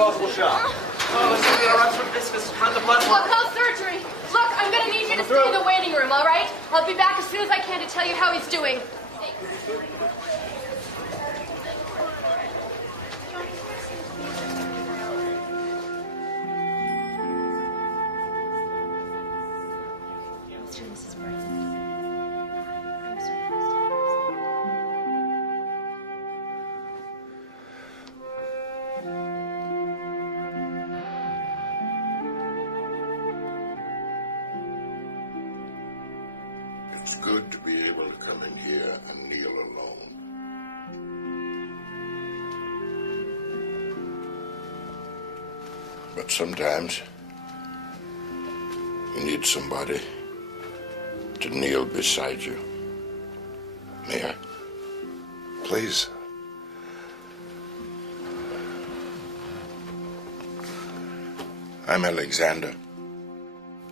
possible shock. Oh, it's gonna be a rupture of discus. How's the blood? I'll call surgery. Look, I'm gonna need you to stay in the waiting room, all right? I'll be back as soon as I can to tell you how he's doing. Mr. and Mrs. Brighton. I'm sorry. It's good to be able to come in here and kneel alone. But sometimes you need somebody to kneel beside you. May I? Please. I'm Alexander.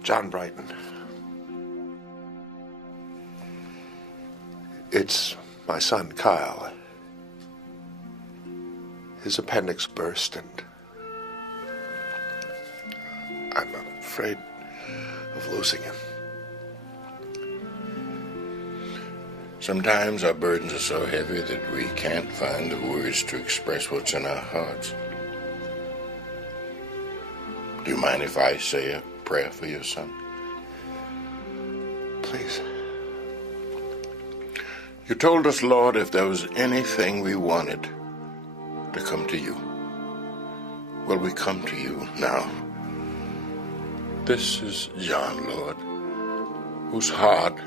John Brighton. It's my son, Kyle. His appendix burst, and I'm afraid of losing him. Sometimes our burdens are so heavy that we can't find the words to express what's in our hearts. Do you mind if I say a prayer for your son? Please. You told us, Lord, if there was anything we wanted, to come to you. Well, we come to you now. This is John, Lord, whose heart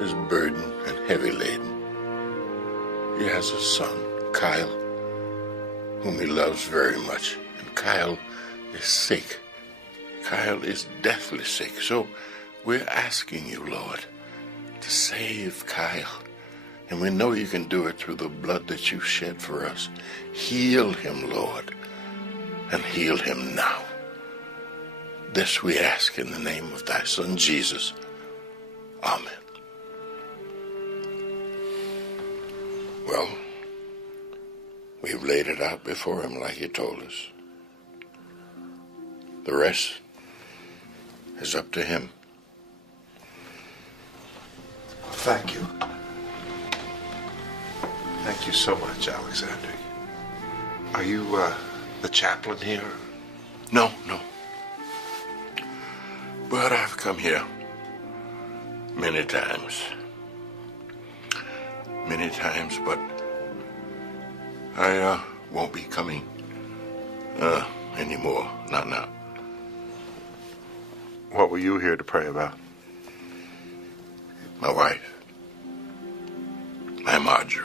is burdened and heavy laden. He has a son, Kyle, whom he loves very much. And Kyle is sick. Kyle is deathly sick. So we're asking you, Lord, to save Kyle. And we know you can do it through the blood that you shed for us. Heal him, Lord, and heal him now. This we ask in the name of thy Son, Jesus. Amen. Well, we've laid it out before him like he told us. The rest is up to him. Thank you. Thank you so much, Alexander. Are you, the chaplain here? No. But I've come here many times. But I won't be coming anymore. Not now. What were you here to pray about? My wife. My Marjorie.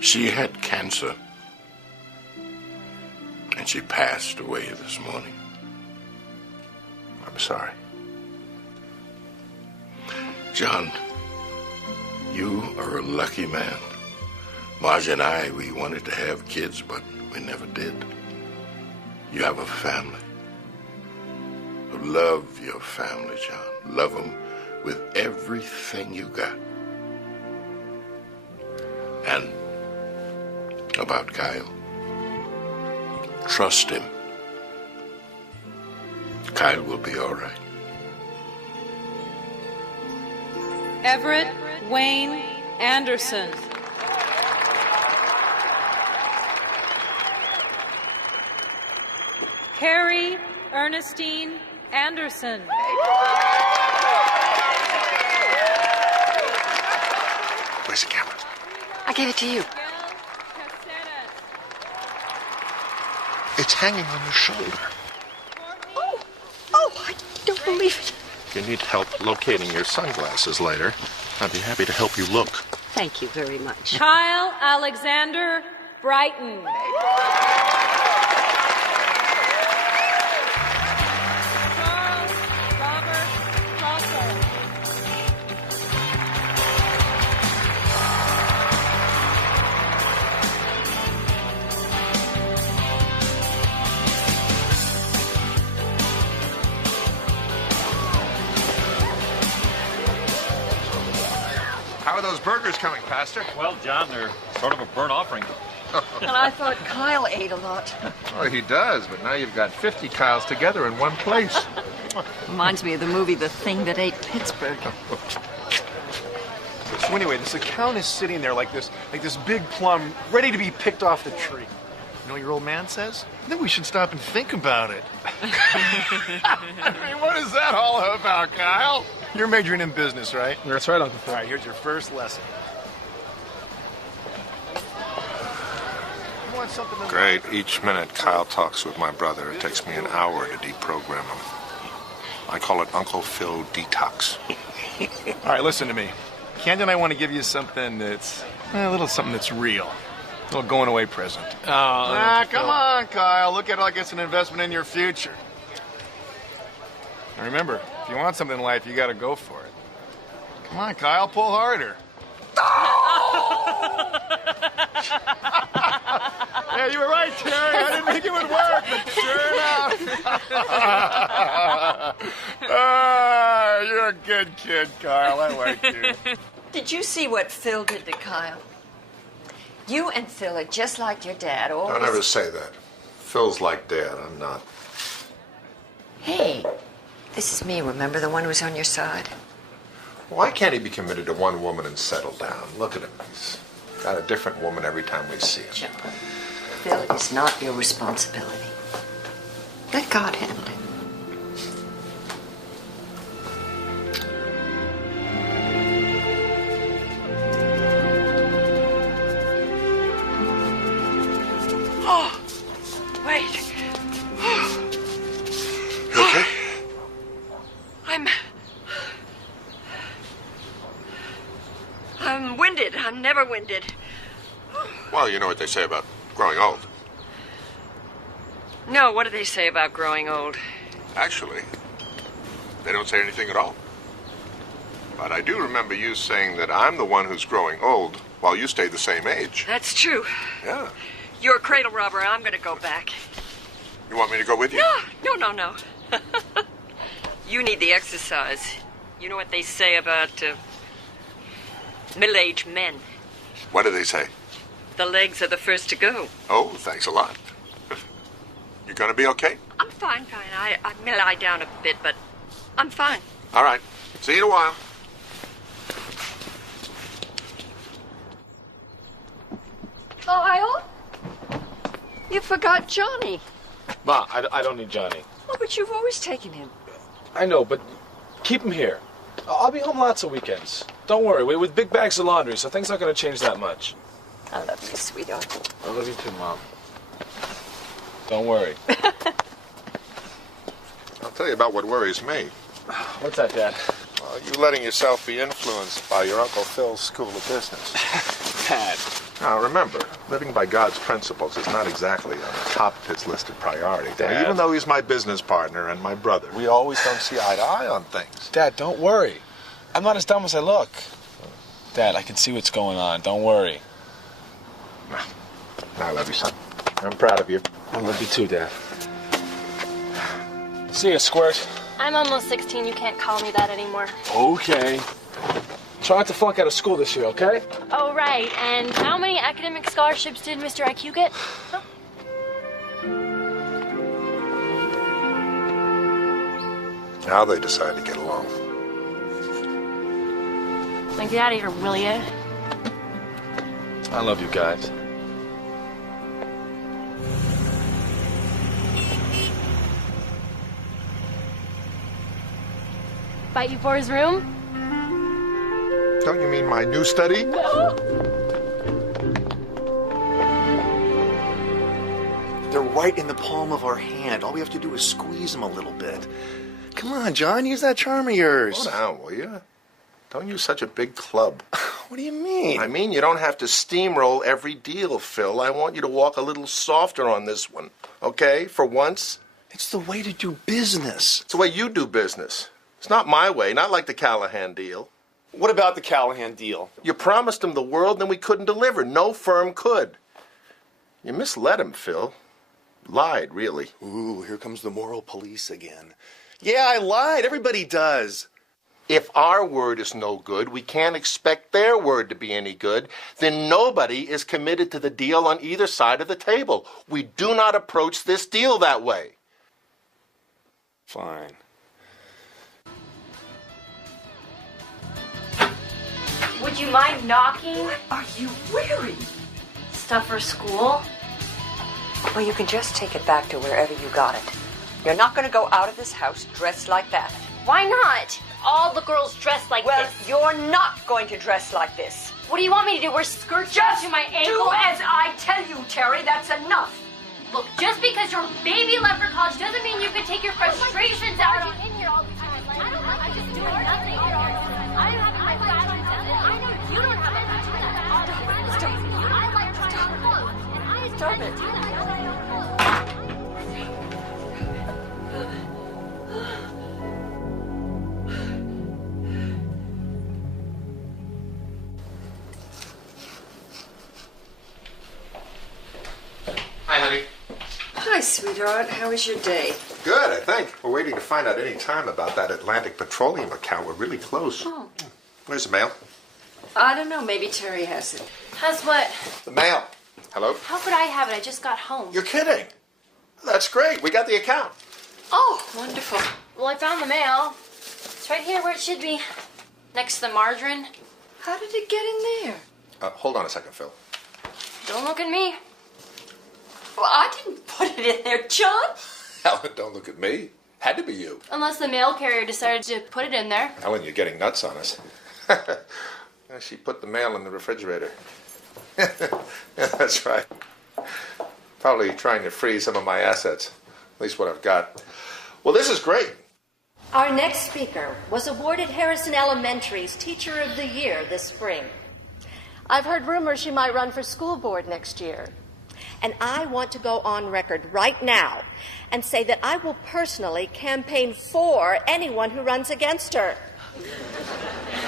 She had cancer. And she passed away this morning. I'm sorry. John, you are a lucky man. Marge and I, we wanted to have kids, but we never did. You have a family. Love your family, John. Love them with everything you got. And about Kyle, trust him. Kyle will be all right. Everett Wayne Anderson. Carrie Ernestine Anderson. Where's the camera? I gave it to you. It's hanging on your shoulder. Oh, I don't believe it. If you need help locating your sunglasses later, I'd be happy to help you look. Thank you very much. Kyle Alexander Brighton. Charles Robert Russell. How are those burgers coming, Pastor? Well, John, they're sort of a burnt offering. And I thought Kyle ate a lot. Oh, he does, but now you've got 50 Kyles together in one place. Reminds me of the movie The Thing That Ate Pittsburgh. So anyway, this account is sitting there like this big plum, ready to be picked off the tree. You know what your old man says? I think we should stop and think about it. I mean, what is that all about, Kyle? You're majoring in business, right? That's right, Uncle Phil. All right, here's your first lesson. You want something to Great. Each minute Kyle talks with my brother, it takes me an hour to deprogram him. I call it Uncle Phil Detox. All right, listen to me. Candy and I want to give you something that's a little something that's real. A little going away present. Come on, Kyle. Look at it like it's an investment in your future. And remember, if you want something in life, you got to go for it. Come on, Kyle, pull harder. Yeah, you were right, Terry. I didn't think it would work, but sure enough. You're a good kid, Kyle. I like you. Did you see what Phil did to Kyle? You and Phil are just like your dad. Always... Don't ever say that. Phil's like Dad. I'm not. Hey, this is me, remember? The one who's on your side. Why can't he be committed to one woman and settle down? Look at him. He's got a different woman every time we see him. John, Phil is not your responsibility. Let God handle it. Oh, wait. You okay? I'm winded. I'm never winded. Well, you know what they say about growing old. No, what do they say about growing old? Actually, they don't say anything at all. But I do remember you saying that I'm the one who's growing old while you stay the same age. That's true. Yeah. You're a cradle robber. I'm going to go back. You want me to go with you? No. You need the exercise. You know what they say about middle-aged men. What do they say? The legs are the first to go. Oh, thanks a lot. You gonna be okay? I'm fine. I may lie down a bit, but I'm fine. All right. See you in a while. Kyle? You forgot Johnny. Ma, I don't need Johnny. Oh, but you've always taken him. I know, but keep him here. I'll be home lots of weekends. Don't worry, we're with big bags of laundry, so things aren't going to change that much. I love you, sweetheart. I love you too, Mom. Don't worry. I'll tell you about what worries me. What's that, Dad? Well, you letting yourself be influenced by your Uncle Phil's school of business. Dad. Now, remember, living by God's principles is not exactly on the top of his list of priorities. Dad. Now, even though he's my business partner and my brother, we always don't see eye to eye on things. Dad, don't worry. I'm not as dumb as I look. Dad, I can see what's going on. Don't worry. I love you, son. I'm proud of you. I love you too, Dad. See ya, Squirt. I'm almost 16. You can't call me that anymore. Okay. Try not to flunk out of school this year, okay? Oh, right. And how many academic scholarships did Mr. IQ get? Huh? How they decide to get along. Like, get out of here, will ya? I love you guys. Bite you for his room? Don't you mean my new study? They're right in the palm of our hand. All we have to do is squeeze them a little bit. Come on, John, use that charm of yours. Slow down, will you? Don't use such a big club. What do you mean? I mean, you don't have to steamroll every deal, Phil. I want you to walk a little softer on this one, okay? For once. It's the way to do business. It's the way you do business. It's not my way, not like the Callahan deal. What about the Callahan deal? You promised him the world, then we couldn't deliver. No firm could. You misled him, Phil. Lied, really. Ooh, here comes the moral police again. Yeah, I lied. Everybody does. If our word is no good, we can't expect their word to be any good, then nobody is committed to the deal on either side of the table. We do not approach this deal that way. Fine. Would you mind knocking? What are you wearing? Stuff for school? Well, you can just take it back to wherever you got it. You're not going to go out of this house dressed like that. Why not? All the girls dress like Well, this. you're not going to dress like this. What do you want me to do? Wear skirts Just to my do ankle? as I tell you, Terry. That's enough. Look, just because your baby left for college doesn't mean you can take your frustrations out on in here all the time. I'm just doing nothing here all the time. I'm having my silence. I know you don't have it. Stop. I like trying clothes, and I Stop tend it. to do that because I don't clothes. Hi, honey. Hi, sweetheart. How was your day? Good, I think. We're waiting to find out any time about that Atlantic Petroleum account. We're really close. Oh. Where's the mail? I don't know. Maybe Terry has it. Has what? The mail. Hello? How could I have it? I just got home. You're kidding. That's great. We got the account. Oh, wonderful. Well, I found the mail. It's right here where it should be. Next to the margarine. How did it get in there? Hold on a second, Phil. Don't look at me. Well, I didn't put it in there, John. Helen, don't look at me. Had to be you. Unless the mail carrier decided to put it in there. Helen, you're getting nuts on us. She put the mail in the refrigerator. Yeah, that's right. Probably trying to freeze some of my assets. At least what I've got. Well, this is great. Our next speaker was awarded Harrison Elementary's Teacher of the Year this spring. I've heard rumors she might run for school board next year. And I want to go on record right now and say that I will personally campaign for anyone who runs against her.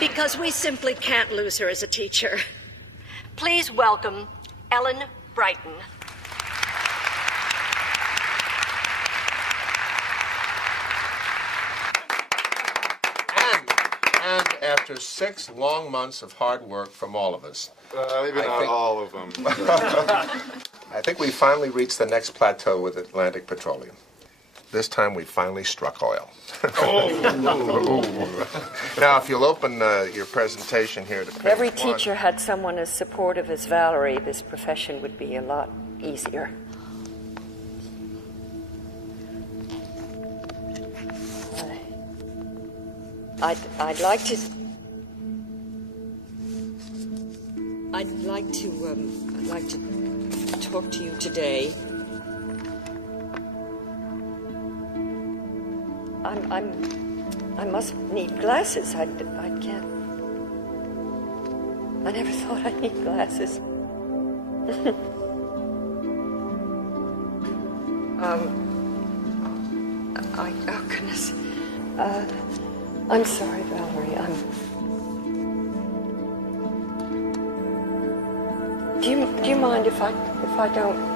Because we simply can't lose her as a teacher. Please welcome Ellen Brighton. And after 6 long months of hard work from all of us, Maybe not all of them. I think we finally reached the next plateau with Atlantic Petroleum. This time we finally struck oil. Now, if you'll open your presentation here to page Every 1. teacher had someone as supportive as Valerie. This profession would be a lot easier. I'd like to talk to you today. I must need glasses. I can't. I never thought I'd need glasses. Oh goodness. I'm sorry, Valerie. Do you mind if I don't?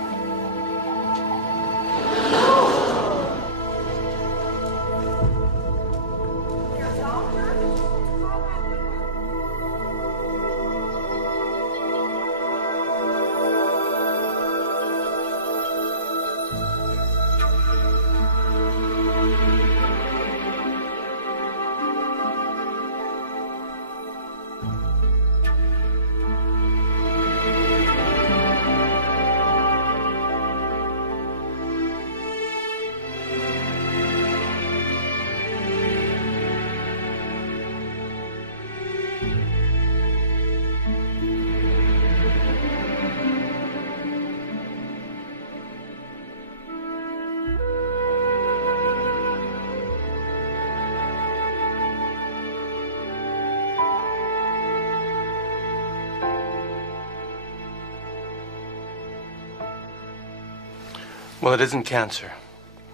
Well, it isn't cancer.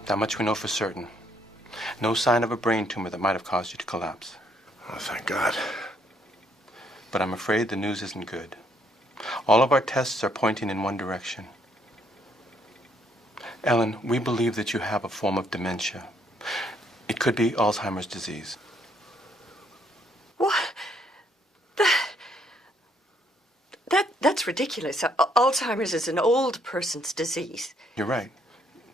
That much we know for certain. No sign of a brain tumor that might have caused you to collapse. Oh, thank God. But I'm afraid the news isn't good. All of our tests are pointing in one direction. Ellen, we believe that you have a form of dementia. It could be Alzheimer's disease. That's ridiculous. Alzheimer's is an old person's disease. You're right.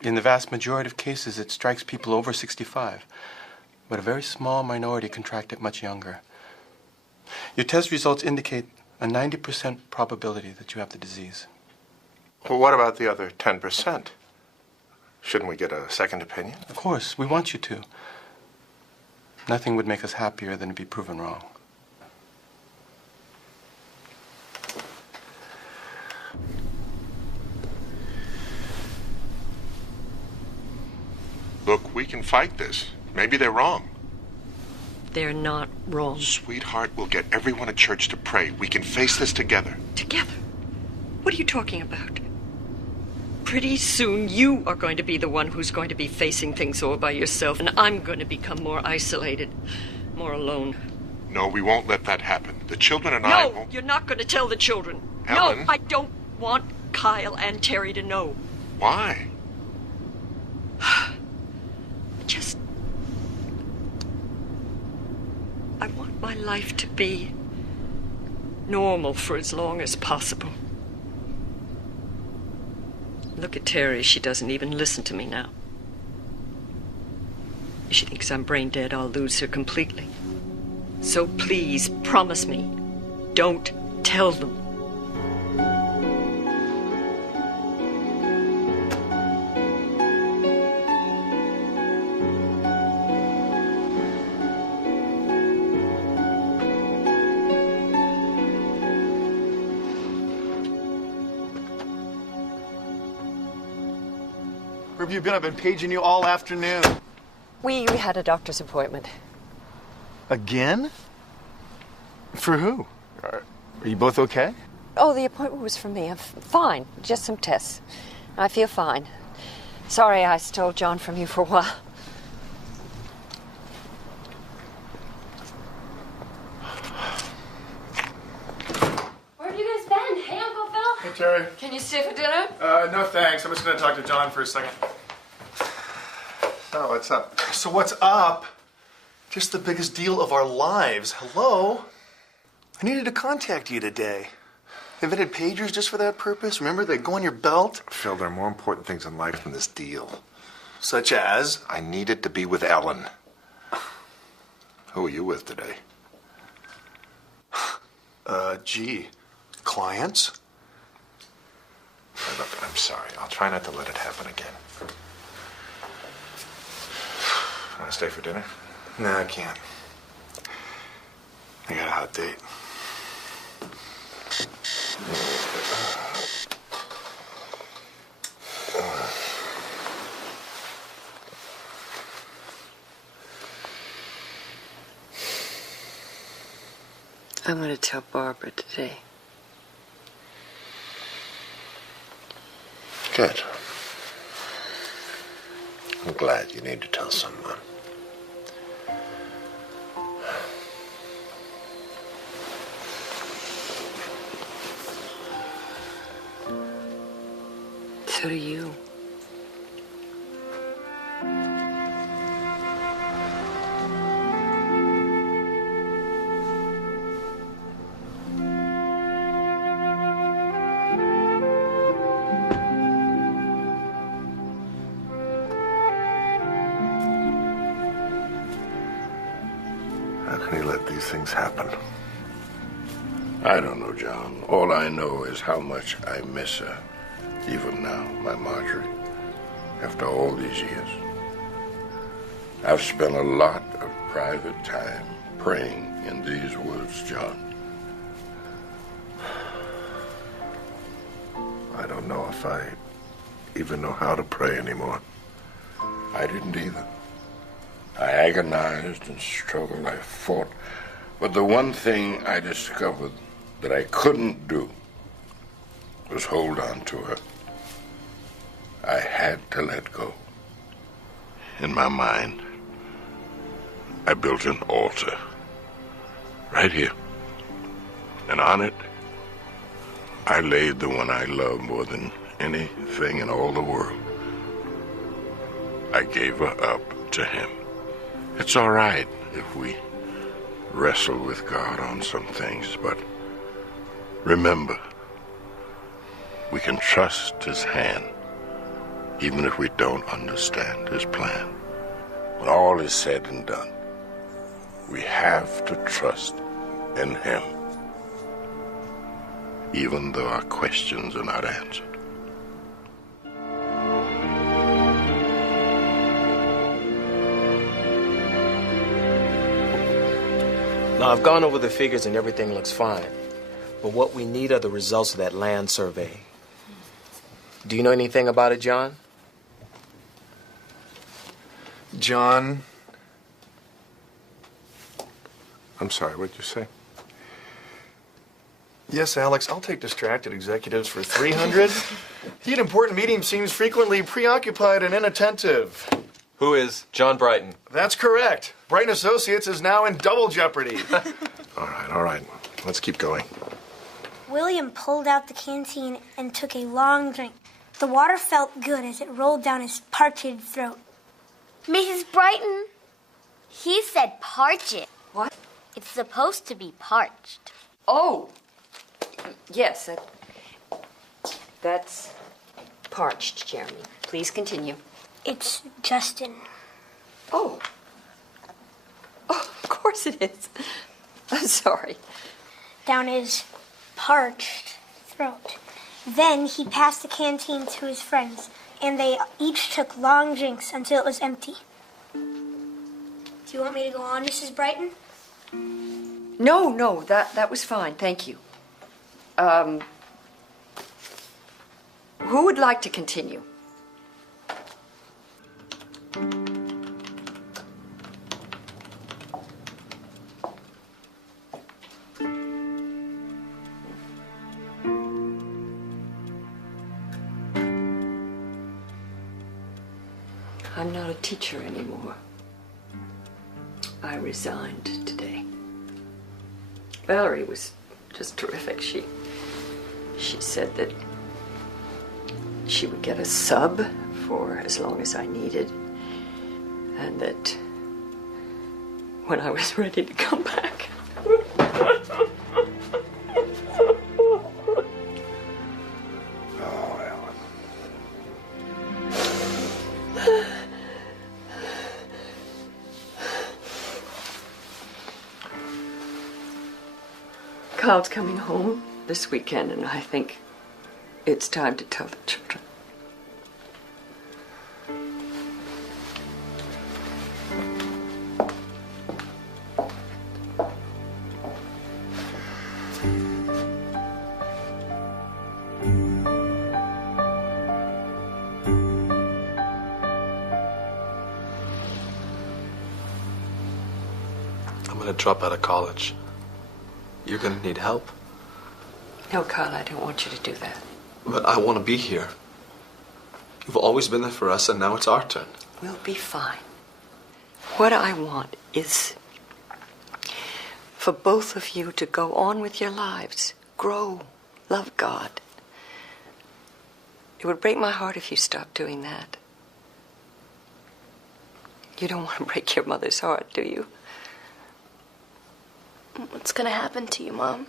In the vast majority of cases, it strikes people over 65. But a very small minority contract it much younger. Your test results indicate a 90% probability that you have the disease. Well, what about the other 10%? Shouldn't we get a second opinion? Of course, we want you to. Nothing would make us happier than to be proven wrong. Look, we can fight this. Maybe they're wrong. They're not wrong. Sweetheart, we'll get everyone at church to pray. We can face this together. Together? What are you talking about? Pretty soon you are going to be the one who's going to be facing things all by yourself, and I'm going to become more isolated, more alone. No, we won't let that happen. The children and I No, won't... you're not going to tell the children. Ellen? No, I don't want Kyle and Terry to know. Why? I want my life to be normal for as long as possible. Look at Terry. She doesn't even listen to me now. If she thinks I'm brain dead, I'll lose her completely. So please, promise me, don't tell them. Where have you been? I've been paging you all afternoon. We had a doctor's appointment. Again? For who? Are you both okay? Oh, the appointment was for me. I'm fine. Just some tests. I feel fine. Sorry I stole John from you for a while. Where have you guys been? Hey, Uncle Phil? Hey, Terry. Can you stay for dinner? No thanks. I'm just going to talk to John for a second. So, what's up? So what's up? Just the biggest deal of our lives. Hello? I needed to contact you today. Invented pagers just for that purpose. Remember, they go on your belt. Phil, there are more important things in life than this deal. Such as? I needed to be with Ellen. Who are you with today? Gee. Clients? Hey, look, I'm sorry. I'll try not to let it happen again. Want to stay for dinner? Nah, I can't. I got a hot date. I'm going to tell Barbara today. Good. I'm glad you need to tell someone. So do you. How can you let these things happen? I don't know, John. All I know is how much I miss her. Even now, my Marjorie, after all these years. I've spent a lot of private time praying in these woods, John. I don't know if I even know how to pray anymore. I didn't either. I agonized and struggled, I fought. But the one thing I discovered that I couldn't do was hold on to her. I had to let go. In my mind, I built an altar right here. And on it, I laid the one I love more than anything in all the world. I gave her up to him. It's all right if we wrestle with God on some things, but remember, we can trust his hand, even if we don't understand his plan. When all is said and done, we have to trust in him, even though our questions are not answered. Now, I've gone over the figures and everything looks fine. But what we need are the results of that land survey. Do you know anything about it, John? John? I'm sorry, what did you say? Yes, Alex, I'll take distracted executives for 300. He at important meetings seems frequently preoccupied and inattentive. Who is John Brighton? That's correct. Brighton Associates is now in double jeopardy. All right. Let's keep going. William pulled out the canteen and took a long drink. The water felt good as it rolled down his parched throat. Mrs. Brighton, he said parch it. What? It's supposed to be parched. Oh, yes. That's parched, Jeremy. Please continue. It's Justin. Oh, of course it is. I'm sorry. Down his parched throat. Then he passed the canteen to his friends, and they each took long drinks until it was empty. Do you want me to go on, Mrs. Brighton? No, that was fine. Thank you. Who would like to continue? I'm not a teacher anymore. I resigned today. Valerie was just terrific. She said that she would get a sub for as long as I needed, and that when I was ready to come back. Kyle's coming home this weekend, and I think it's time to tell the children. I'm gonna drop out of college. You're gonna need help. No, Kyle, I don't want you to do that. But I want to be here. You've always been there for us, and now it's our turn. We'll be fine. What I want is for both of you to go on with your lives, grow, love God. It would break my heart if you stopped doing that. You don't want to break your mother's heart, do you? What's gonna happen to you, Mom?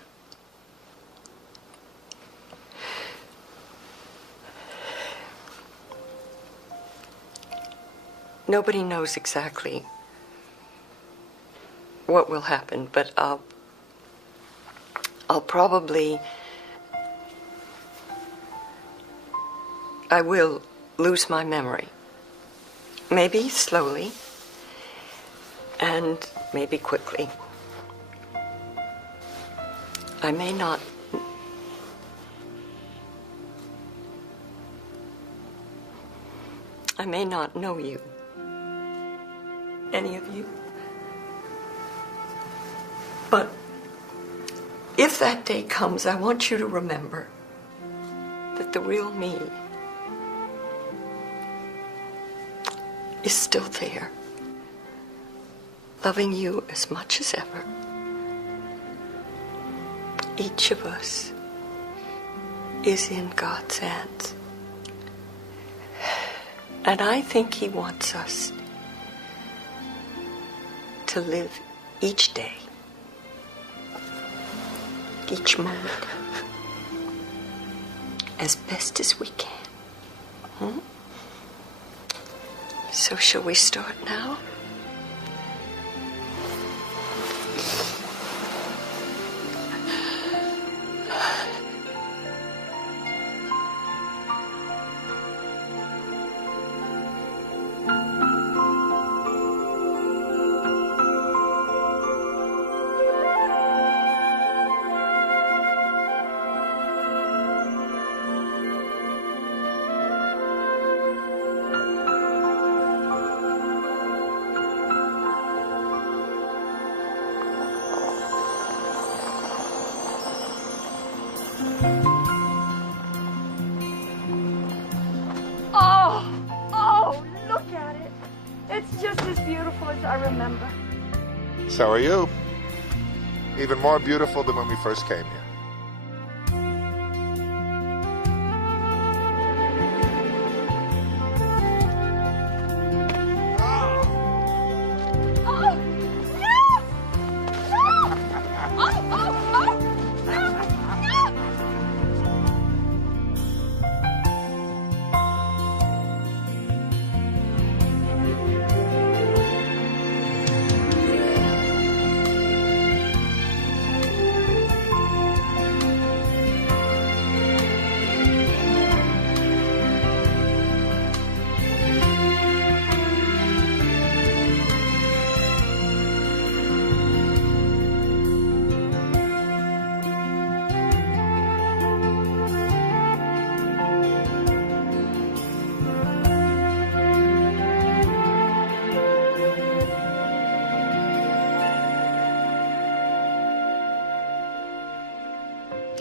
Nobody knows exactly what will happen, but I'll probably... I will lose my memory. Maybe slowly, and maybe quickly. I may not know you, any of you. But if that day comes, I want you to remember that the real me is still there, loving you as much as ever. Each of us is in God's hands. And I think He wants us to live each day, each moment, as best as we can. Hmm? So shall we start now? Oh, look at it. It's just as beautiful as I remember. So are you. Even more beautiful than when we first came here. Oh, no! No! Oh! No!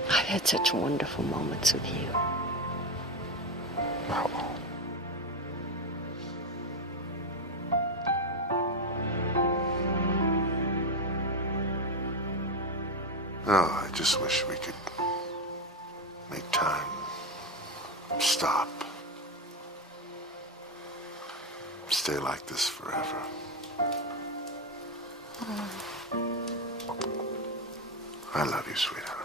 I've had such wonderful moments with you. Oh, I just wish we could make time stop. Stay like this forever. I love you, sweetheart.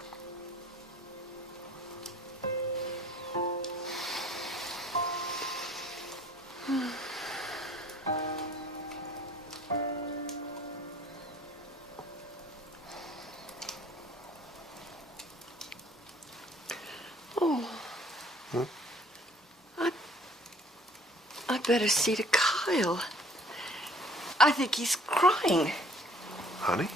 Oh. I better see to Kyle. I think he's crying. Honey?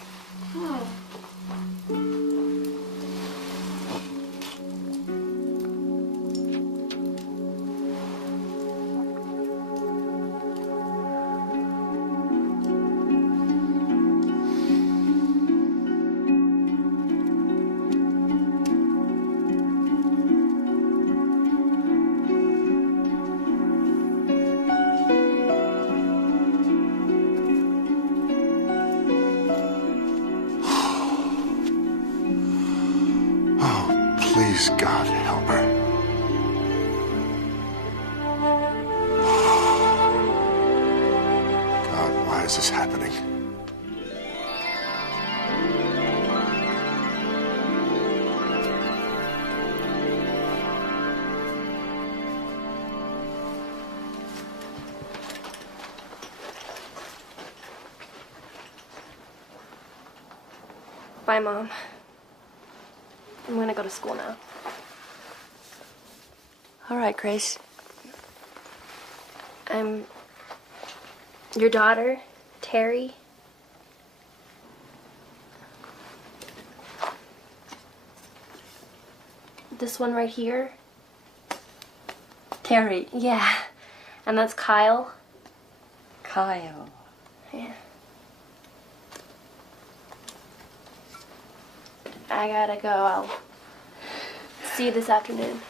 Please, God, help her. God, why is this happening? Bye, Mom. I'm gonna go to school now. All right, Grace. I'm your daughter, Terry. This one right here. Terry. Yeah. And that's Kyle. Kyle. Yeah. I gotta go. I'll see you this afternoon.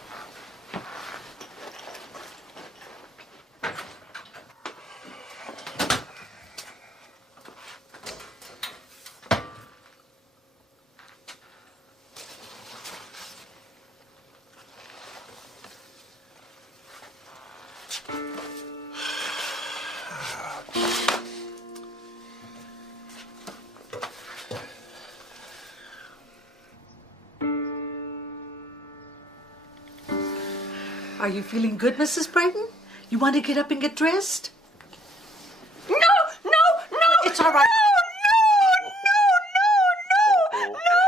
Are you feeling good, Mrs. Brighton? You want to get up and get dressed? No! It's all right. No!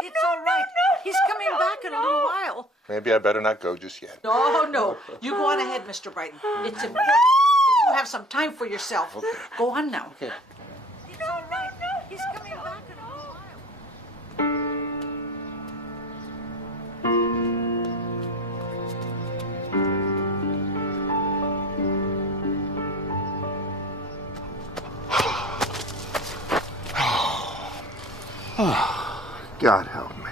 It's all right. He's coming back in a little while. Maybe I better not go just yet. No. You go on ahead, Mr. Brighton. It's important that you have some time for yourself. Okay. Go on now. Okay. It's all right. He's coming back in a little while. God help me.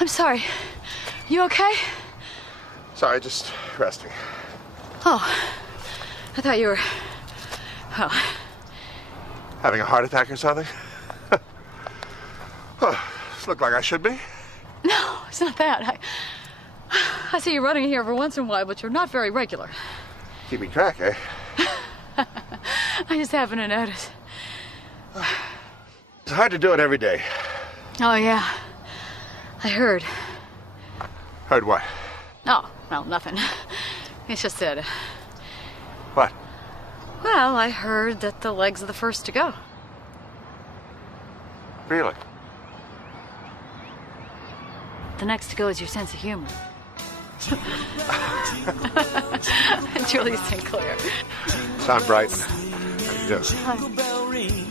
I'm sorry. You okay? Sorry, just resting. Oh, I thought you were... Oh, Having a heart attack or something? Oh, look like I should be. no, it's not that. I see you running here every once in a while, but you're not very regular. Keeping track, eh? I just happen to notice. It's hard to do it every day. Oh, yeah. I heard. Heard what? Oh, well, nothing. It's just that... What? Well, I heard that the legs are the first to go. Really? The next to go is your sense of humor. Julie Sinclair. Tom Brighton. How you doing?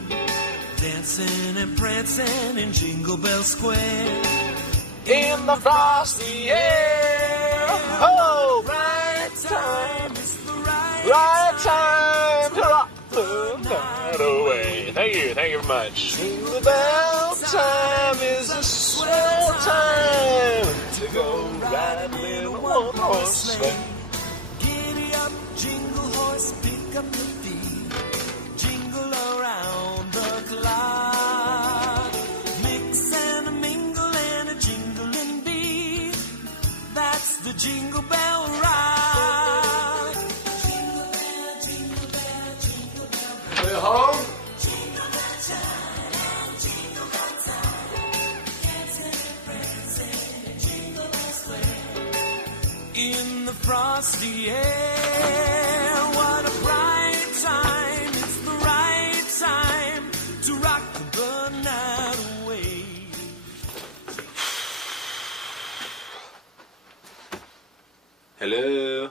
Dancing and prancing in Jingle Bell Square. In the frosty air. Oh, right time to rock the night away. Thank you very much. Jingle bell time is a swell time to go riding in a one-horse sleigh. Giddy up, jingle horse, pick up your feet. Jingle around the clock. Mix and a mingle and a jingling beat. That's the Jingle Bell Ride. Jingle bell, jingle bell, jingle bell. Are you home? Jingle bell chime and jingle bell time. Dancing and prancing in Jingle Bell Square. In the frosty air, what a bright time. It's the right time to rock the night away. Hello?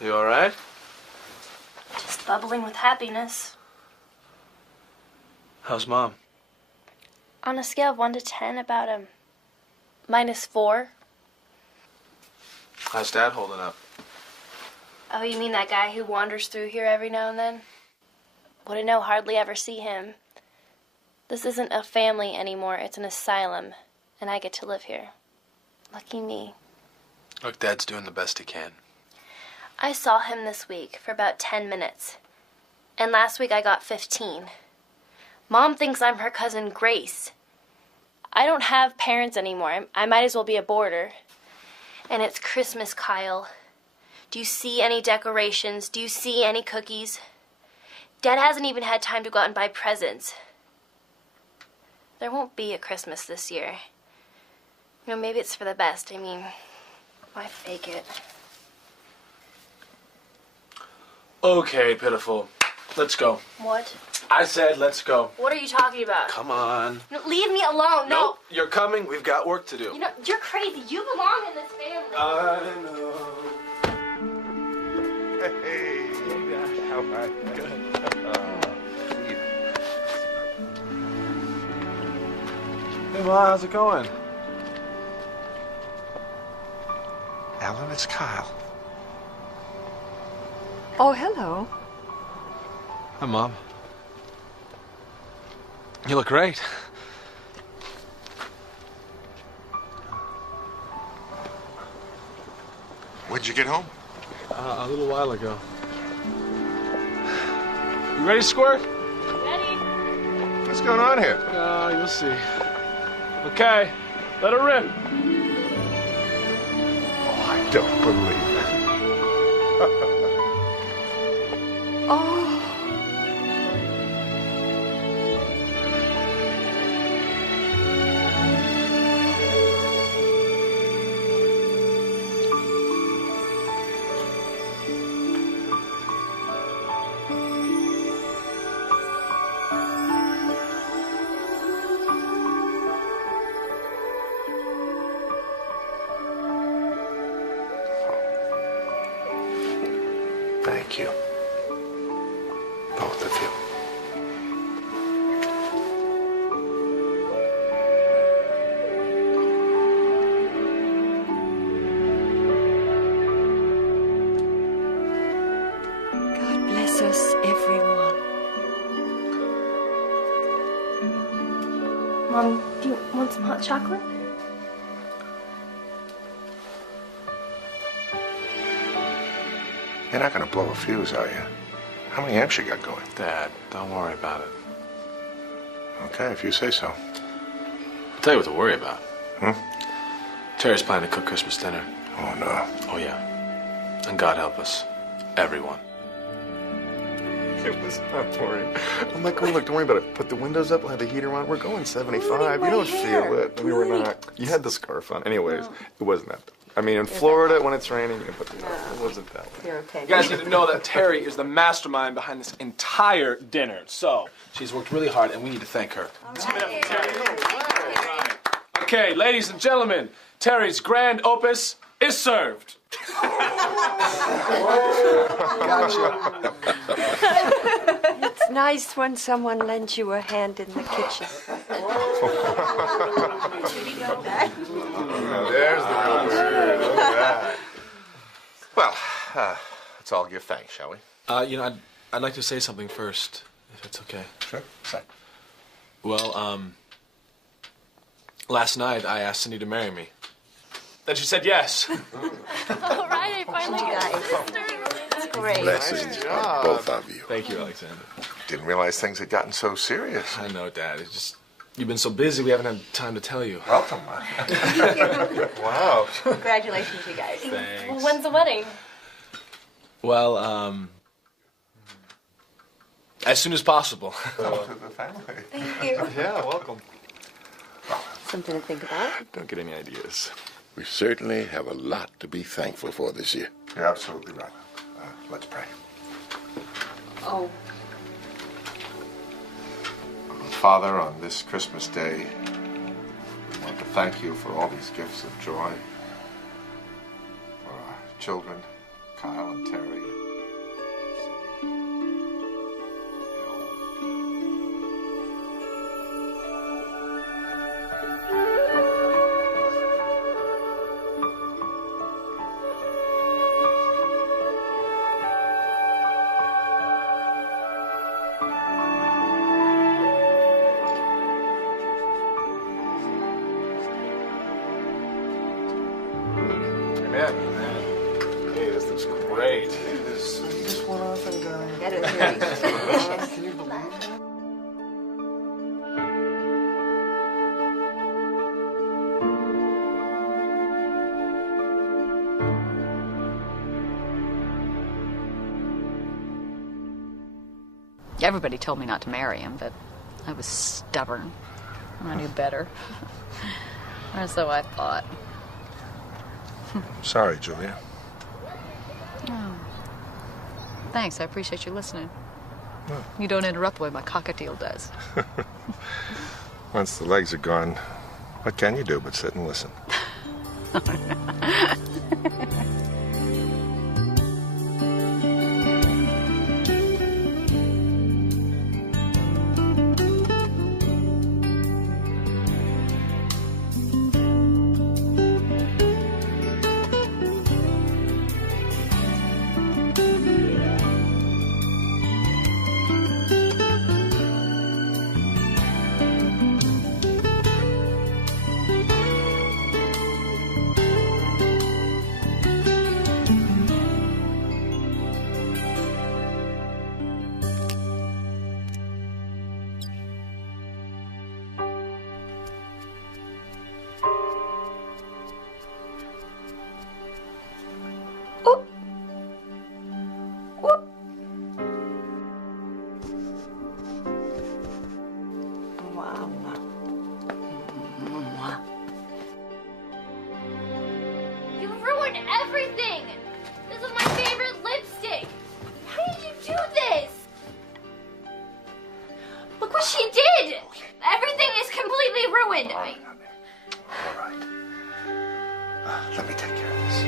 You alright? Just bubbling with happiness. How's Mom? On a scale of 1 to 10, about a -4. How's Dad holding up? Oh, you mean that guy who wanders through here every now and then? Wouldn't know, hardly ever see him. This isn't a family anymore, it's an asylum, and I get to live here. Lucky me. Look, Dad's doing the best he can. I saw him this week for about 10 minutes, and last week I got 15. Mom thinks I'm her cousin Grace. I don't have parents anymore. I might as well be a boarder. And it's Christmas, Kyle. Do you see any decorations? Do you see any cookies? Dad hasn't even had time to go out and buy presents. There won't be a Christmas this year. You know, maybe it's for the best. I mean, why fake it? Okay, pitiful. Let's go. What? I said let's go. What are you talking about? Come on. No, leave me alone. No. Nope, you're coming. We've got work to do. You know, you're crazy. You belong in this family. I know. Hey. How are you? Good. Hey, Ma, how's it going? Alan, it's Kyle. Oh, hello. Hi, Mom. You look great. When'd you get home? A little while ago. You ready, Squirt? Ready? What's going on here? You'll see. Okay, let her rip. Oh, I don't believe it. Oh. Mom, do you want some hot chocolate? You're not going to blow a fuse, are you? How many amps you got going? Dad, don't worry about it. Okay, if you say so. I'll tell you what to worry about. Cherish planning to cook Christmas dinner. Oh, no. Oh, yeah. And God help us. Everyone. It was not boring. I'm like, oh, look, don't worry about it. Put the windows up, we'll have the heater on. We're going 75. You don't feel it. I mean, we're not. You had the scarf on. Anyways, it wasn't that. I mean, in Florida, when it's raining, you can put the top. It wasn't that way. You're okay. You guys need to know that Terry is the mastermind behind this entire dinner. So, she's worked really hard, and we need to thank her. Okay, ladies and gentlemen, Terry's grand opus is served. It's nice when someone lends you a hand in the kitchen. Now, there's the real word. Look at that. Well, let's all give thanks, shall we? I'd like to say something first, if it's okay. Sure. Say. Well, last night I asked Cindy to marry me. Then she said yes. All right, I finally got my sister. That's great. Blessings on both of you. Thank you, Alexander. Didn't realize things had gotten so serious. I know, Dad. It's just, you've been so busy, we haven't had time to tell you. Welcome. Wow. Congratulations, you guys. Thanks. Well, when's the wedding? Well, as soon as possible. To the family. Thank you. Yeah, welcome. Something to think about. Don't get any ideas. We certainly have a lot to be thankful for this year. You're absolutely right. Let's pray. Oh. Father, on this Christmas day, we want to thank you for all these gifts of joy, for our children, Kyle and Terry. Man, hey, this looks great. That is really Can you believe that? Everybody told me not to marry him, but I was stubborn. I knew better. Or so I thought. Sorry, Julia. Oh. Thanks, I appreciate you listening. You don't interrupt the way my cockatiel does. Once the legs are gone, what can you do but sit and listen? You ruined everything! This is my favorite lipstick! Why did you do this? Look what she did! Everything is completely ruined! All right. Let me take care of this.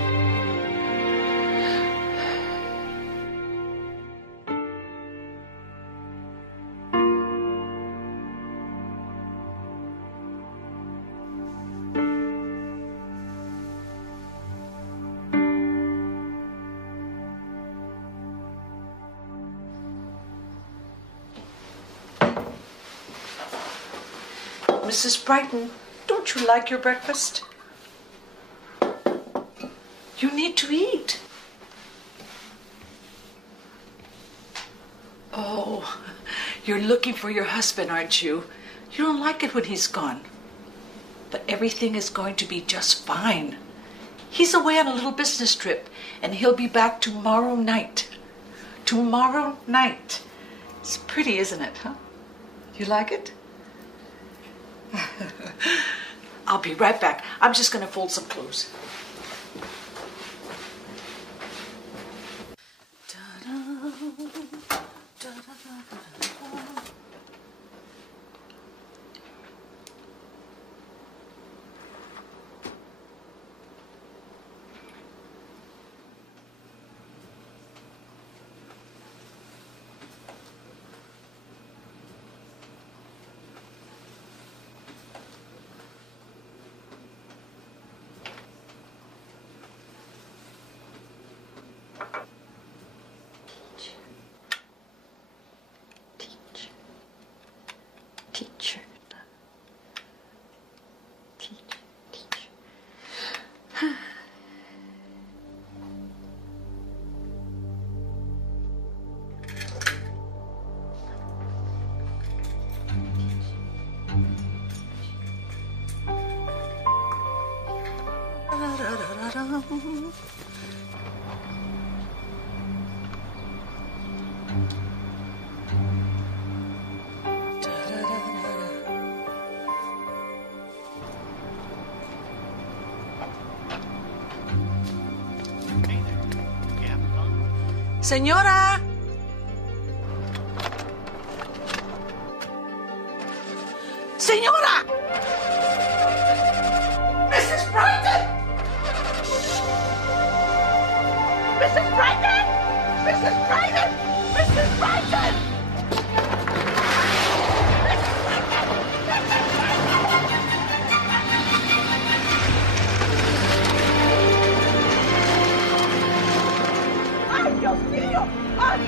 Mrs. Brighton, don't you like your breakfast? You need to eat. Oh, you're looking for your husband, aren't you? You don't like it when he's gone. But everything is going to be just fine. He's away on a little business trip, and he'll be back tomorrow night. Tomorrow night. It's pretty, isn't it, huh? You like it? I'll be right back. I'm just going to fold some clothes. Teacher. Señora. Señora. Mrs. Brighton. Mrs. Brighton. Mrs. Brighton. Mrs. Brighton. ¡Ay, Dios mío! ¡Ay!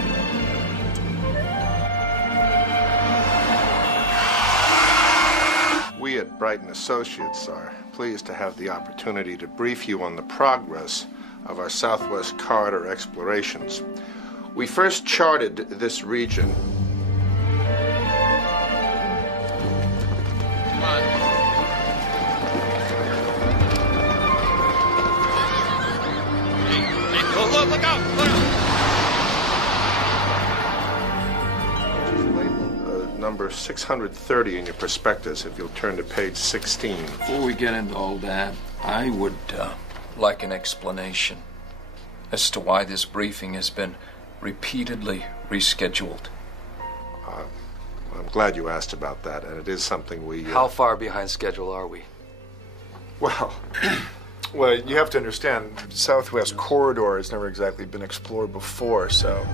We at Brighton Associates are pleased to have the opportunity to brief you on the progress of our Southwest Corridor explorations. We first charted this region. Look out! Number 630 in your prospectus, if you'll turn to page 16. Before we get into all that, I would like an explanation as to why this briefing has been repeatedly rescheduled. I'm glad you asked about that, and it is something we... How far behind schedule are we? Well... Well, you have to understand, the Southwest Corridor has never exactly been explored before, so...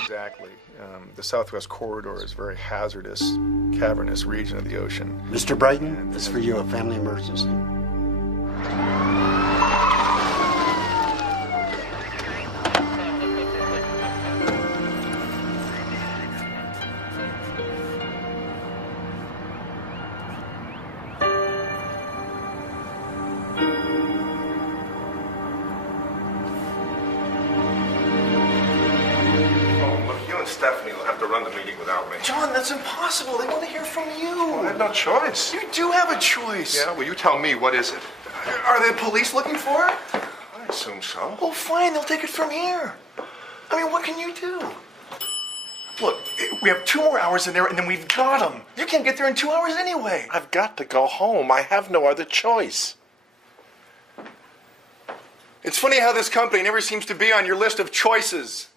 Exactly. The Southwest Corridor is a very hazardous, cavernous region of the ocean. Mr. Brighton, this is for you, a family emergency. Stephanie will have to run the meeting without me. John, that's impossible. They want to hear from you. Well, I have no choice. You do have a choice. Yeah, well, you tell me, what is it? Are the police looking for it? I assume so. Well, fine, they'll take it from here. I mean, what can you do? Look, we have 2 more hours in there, and then we've got them. You can't get there in 2 hours anyway. I've got to go home. I have no other choice. It's funny how this company never seems to be on your list of choices.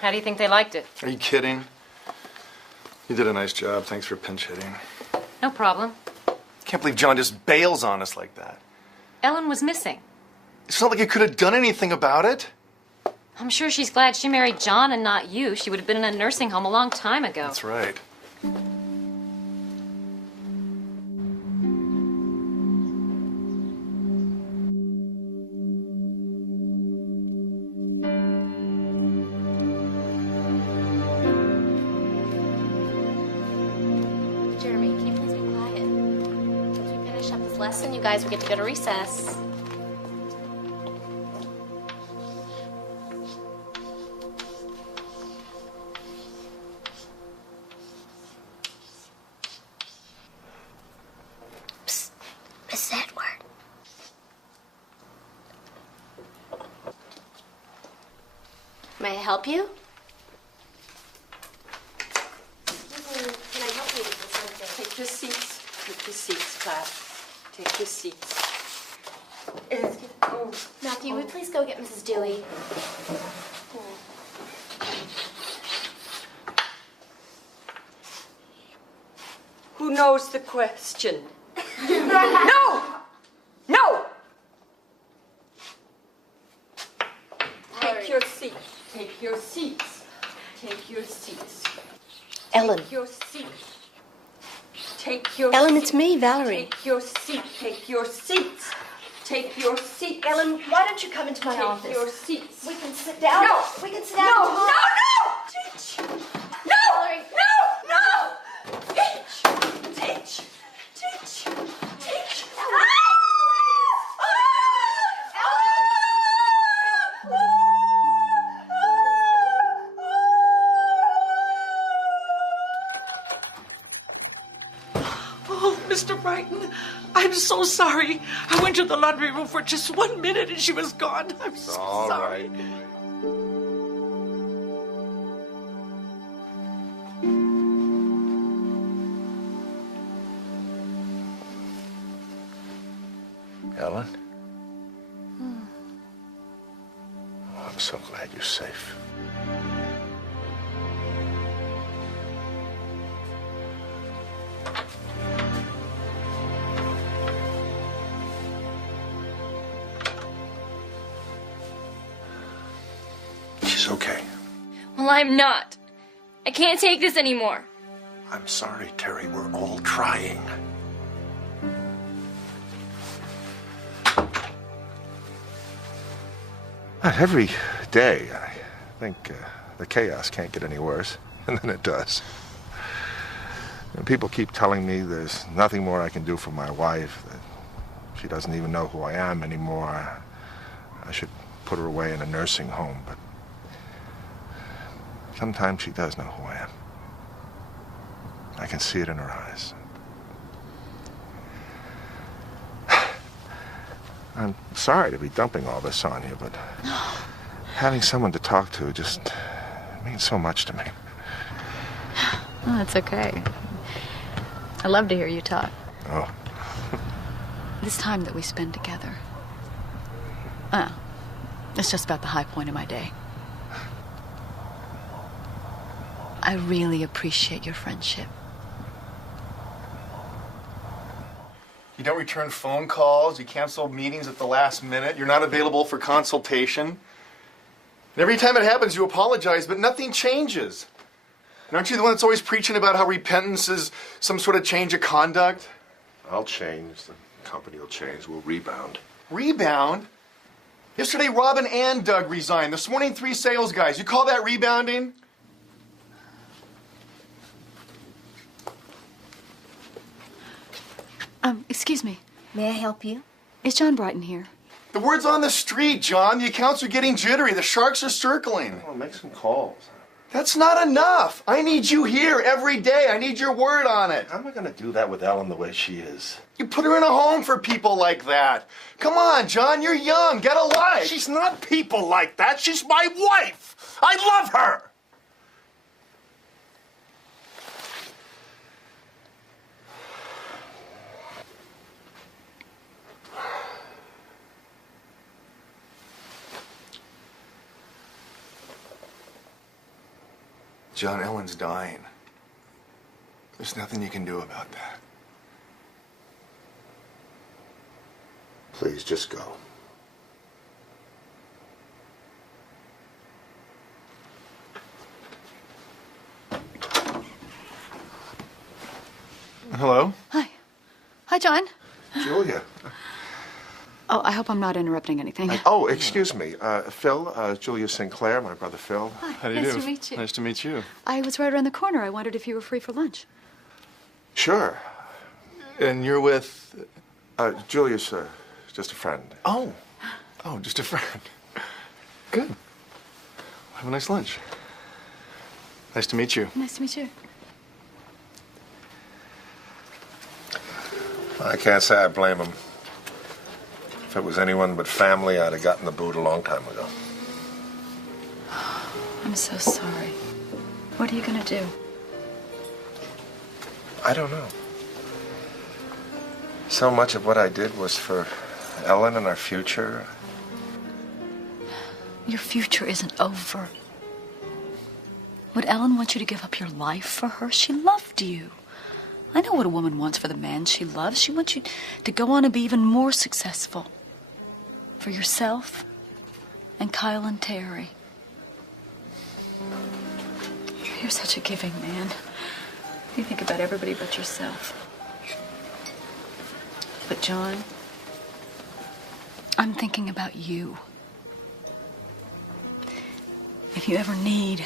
How do you think they liked it? Are you kidding? You did a nice job. Thanks for pinch hitting. No problem. Can't believe John just bails on us like that. Ellen was missing. It's not like you could have done anything about it. I'm sure she's glad she married John and not you. She would have been in a nursing home a long time ago. That's right. Jeremy, can you please be quiet? Once we finish up this lesson, you guys will get to go to recess. Miss Edward. May I help you? Can I help you with something? Take your seats. Take your seats, class. Take your seats. Matthew, would you please go get Mrs. Dewey? Who knows the question? No! No! Take your seats. Take your seats. Take your seats. Ellen. Take your seat. Take your Ellen, seat. it's me, Valerie. Take your seat. Take your seats. Take your seat. Ellen, why don't you come into my office? Take your seats. We can sit down. No. We can sit down. No, and no, talk. no! Teach! No! Valerie. No! No! Teach! Teach! Teach! Teach! Oh, Mr. Brighton, I'm so sorry. I went to the laundry room for just 1 minute and she was gone. I'm so All sorry. right. Ellen? Oh, I'm so glad you're safe. She's okay. Well, I'm not. I can't take this anymore. I'm sorry, Terry. We're all trying. Every day, I think the chaos can't get any worse, and then it does. And people keep telling me there's nothing more I can do for my wife, that she doesn't even know who I am anymore. I should put her away in a nursing home, but sometimes she does know who I am. I can see it in her eyes. I'm sorry to be dumping all this on you, but having someone to talk to just means so much to me. Oh, that's okay. I love to hear you talk. Oh. This time that we spend together. It's just about the high point of my day. I really appreciate your friendship. You don't return phone calls, you cancel meetings at the last minute, you're not available for consultation. And every time it happens, you apologize, but nothing changes. And aren't you the one that's always preaching about how repentance is some sort of change of conduct? I'll change. The company will change. We'll rebound. Rebound? Yesterday, Robin and Doug resigned. This morning, 3 sales guys. You call that rebounding? Excuse me. May I help you? Is John Brighton here? The word's on the street, John. The accounts are getting jittery. The sharks are circling. Well, make some calls. That's not enough. I need you here every day. I need your word on it. How am I going to do that with Ellen the way she is? You put her in a home for people like that. Come on, John. You're young. Get a life. She's not people like that. She's my wife. I love her. John, Ellen's dying. There's nothing you can do about that. Please, just go. John. Julia. Oh, I hope I'm not interrupting anything. Excuse me. Phil, Julia Sinclair, my brother Phil. How do you do? Nice to meet you. Nice to meet you. I was right around the corner. I wondered if you were free for lunch. Sure. And you're with... Julia's just a friend. Oh, just a friend. Good. Have a nice lunch. Nice to meet you. Nice to meet you. I can't say I blame him. If it was anyone but family, I'd have gotten the boot a long time ago. I'm so sorry. What are you gonna do? I don't know. So much of what I did was for Ellen and our future. Your future isn't over. Would Ellen want you to give up your life for her? She loved you. I know what a woman wants for the man she loves. She wants you to go on and be even more successful. For yourself and Kyle and Terry. You're such a giving man. You think about everybody but yourself. But John, I'm thinking about you. If you ever need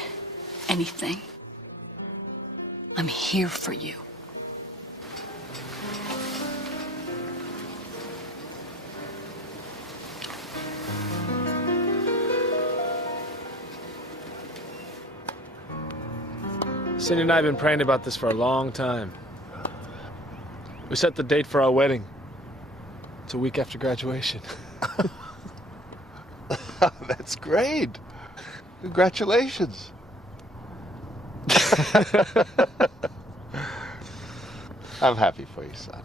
anything, I'm here for you. Cindy and I have been praying about this for a long time. We set the date for our wedding. It's a week after graduation. That's great. Congratulations. I'm happy for you, son.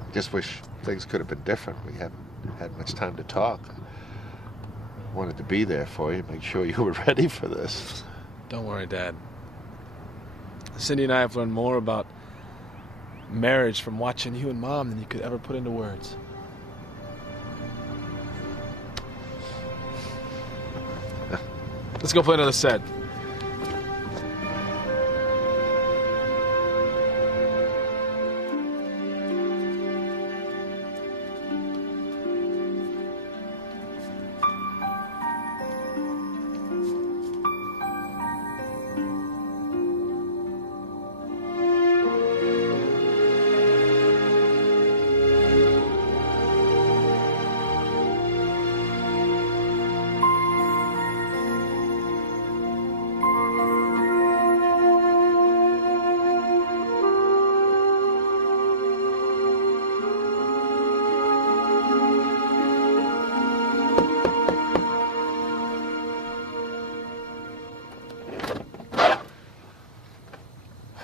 I just wish things could have been different. We haven't had much time to talk. I wanted to be there for you, make sure you were ready for this. Don't worry, Dad. Cindy and I have learned more about marriage from watching you and Mom than you could ever put into words. Let's go play another set.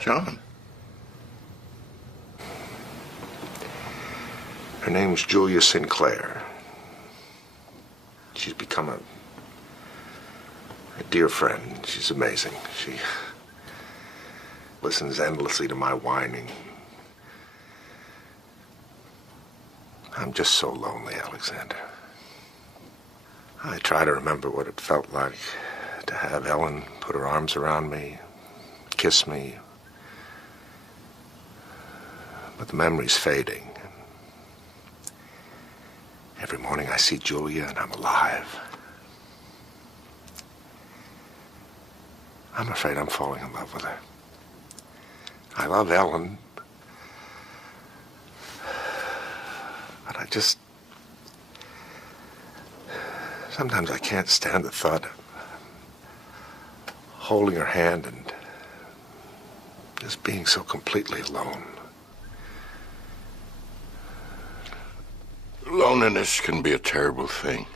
John. Her name's Julia Sinclair. She's become a dear friend. She's amazing. She listens endlessly to my whining. I'm just so lonely, Alexander. I try to remember what it felt like to have Ellen put her arms around me, kiss me. But the memory's fading. Every morning I see Julia and I'm alive. I'm afraid I'm falling in love with her. I love Ellen, but I just... Sometimes I can't stand the thought of holding her hand and just being so completely alone. Loneliness can be a terrible thing.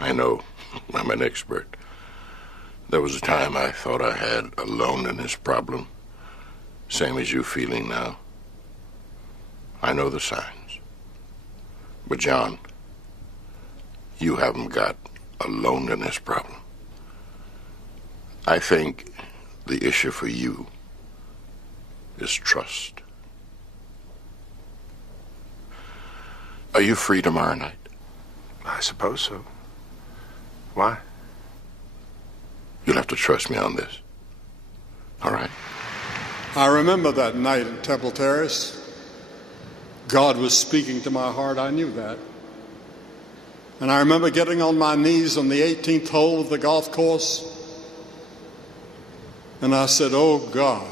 I know. I'm an expert. There was a time I thought I had a loneliness problem. Same as you feeling now. I know the signs. But John, you haven't got a loneliness problem. I think the issue for you is trust. Are you free tomorrow night? I suppose so. Why? You'll have to trust me on this. All right? I remember that night in Temple Terrace. God was speaking to my heart. I knew that. And I remember getting on my knees on the 18th hole of the golf course. And I said, "Oh God,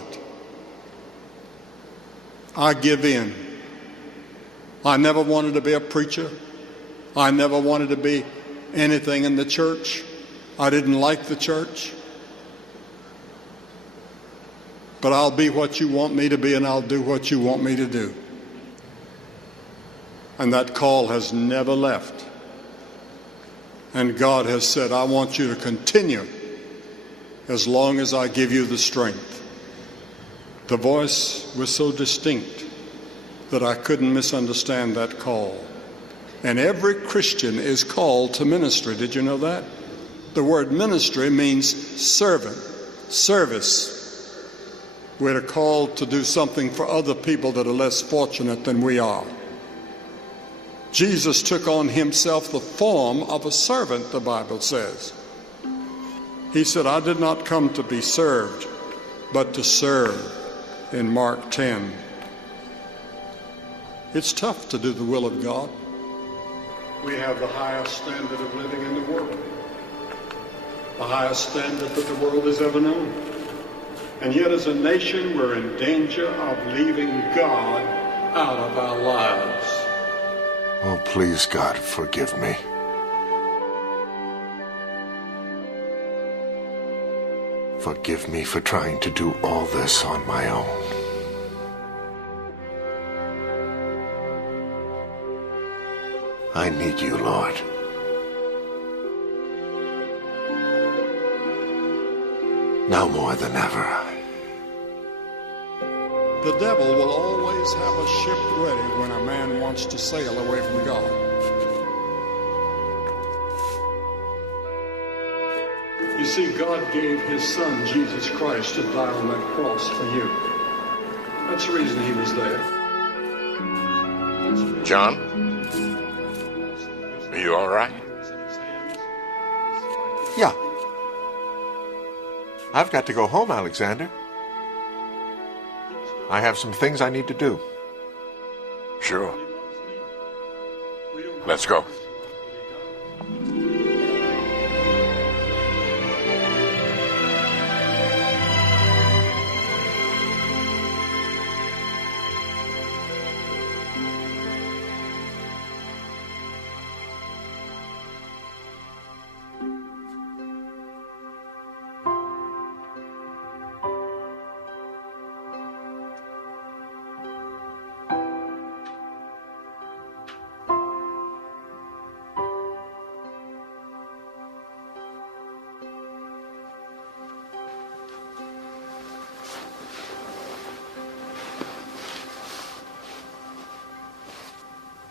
I give in. I never wanted to be a preacher. I never wanted to be anything in the church. I didn't like the church. But I'll be what you want me to be, and I'll do what you want me to do." And that call has never left. And God has said, "I want you to continue as long as I give you the strength." The voice was so distinct that I couldn't misunderstand that call. And every Christian is called to ministry. Did you know that? The word ministry means servant, service. We're called to do something for other people that are less fortunate than we are. Jesus took on himself the form of a servant, the Bible says. He said, "I did not come to be served, but to serve," in Mark 10. It's tough to do the will of God. We have the highest standard of living in the world, the highest standard that the world has ever known. And yet as a nation, we're in danger of leaving God out of our lives. Oh, please, God, forgive me. Forgive me for trying to do all this on my own. I need you, Lord. Now more than ever. The devil will always have a ship ready when a man wants to sail away from God. You see, God gave his son, Jesus Christ, to die on that cross for you. That's the reason he was there. John? Are you all right? Yeah. I've got to go home, Alexander. I have some things I need to do. Sure. Let's go.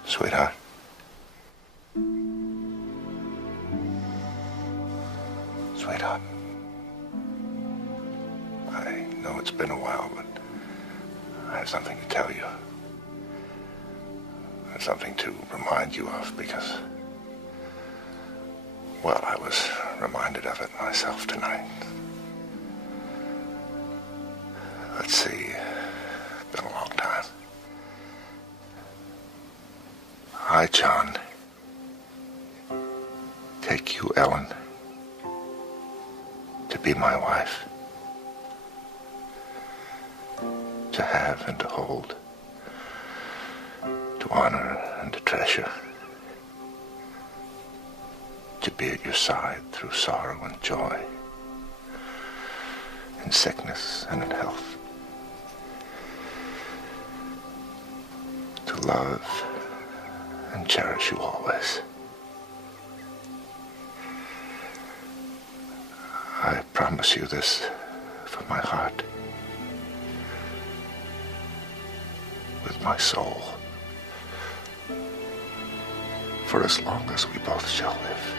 Sweetheart. Sweetheart. I know it's been a while, but I have something to tell you. I have something to remind you of because, well, I was reminded of it myself tonight. Let's see. It's been a long time. I, John, take you, Ellen, to be my wife, to have and to hold, to honor and to treasure, to be at your side through sorrow and joy, in sickness and in health, to love and cherish you always. I promise you this from my heart, with my soul, for as long as we both shall live.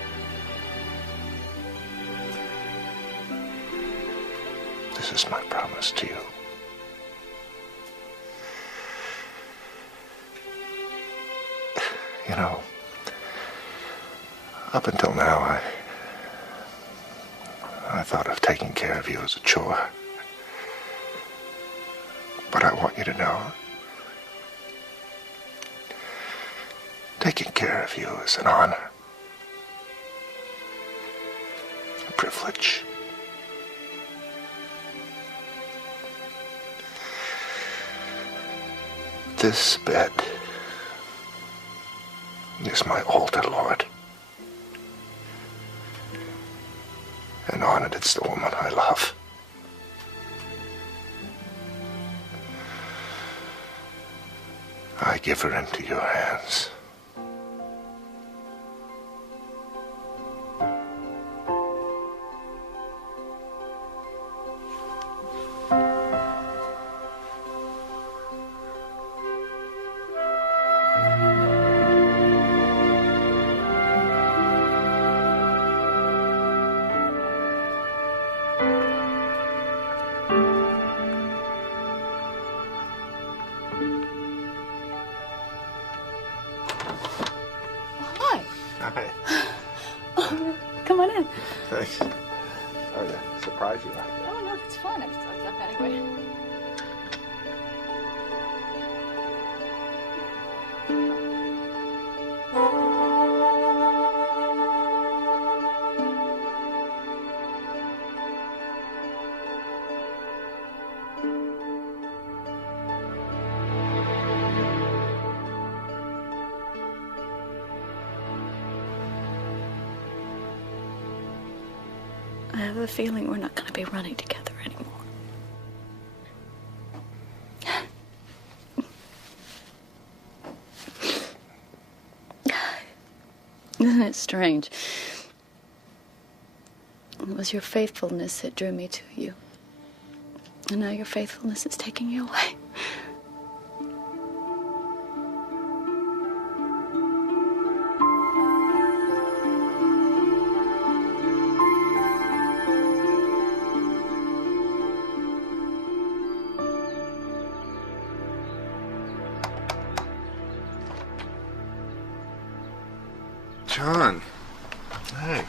This is my promise to you. You know, up until now, I thought of taking care of you as a chore. But I want you to know Taking care of you is an honor, a privilege. This bed is my altar, Lord. And on it, it's the woman I love. I give her into your hands. Hi. Oh, come on in. Thanks. Sorry to surprise you. Oh, no, it's fun. I was up anyway. I have a feeling we're not going to be running together anymore. Isn't it strange? It was your faithfulness that drew me to you. And now your faithfulness is taking you away. John. Hey.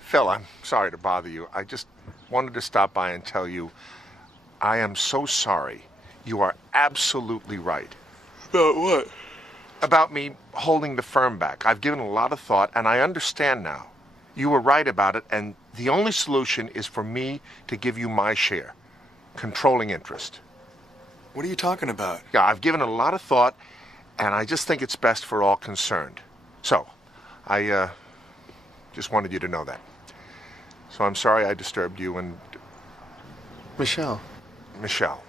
Phil, I'm sorry to bother you. I just wanted to stop by and tell you I am so sorry. You are absolutely right. About what? About me holding the firm back. I've given a lot of thought, and I understand now. You were right about it, and the only solution is for me to give you my share. Controlling interest. What are you talking about? Yeah, I've given it a lot of thought, and I just think it's best for all concerned. So, I just wanted you to know that. So I'm sorry I disturbed you and... Michelle. Michelle.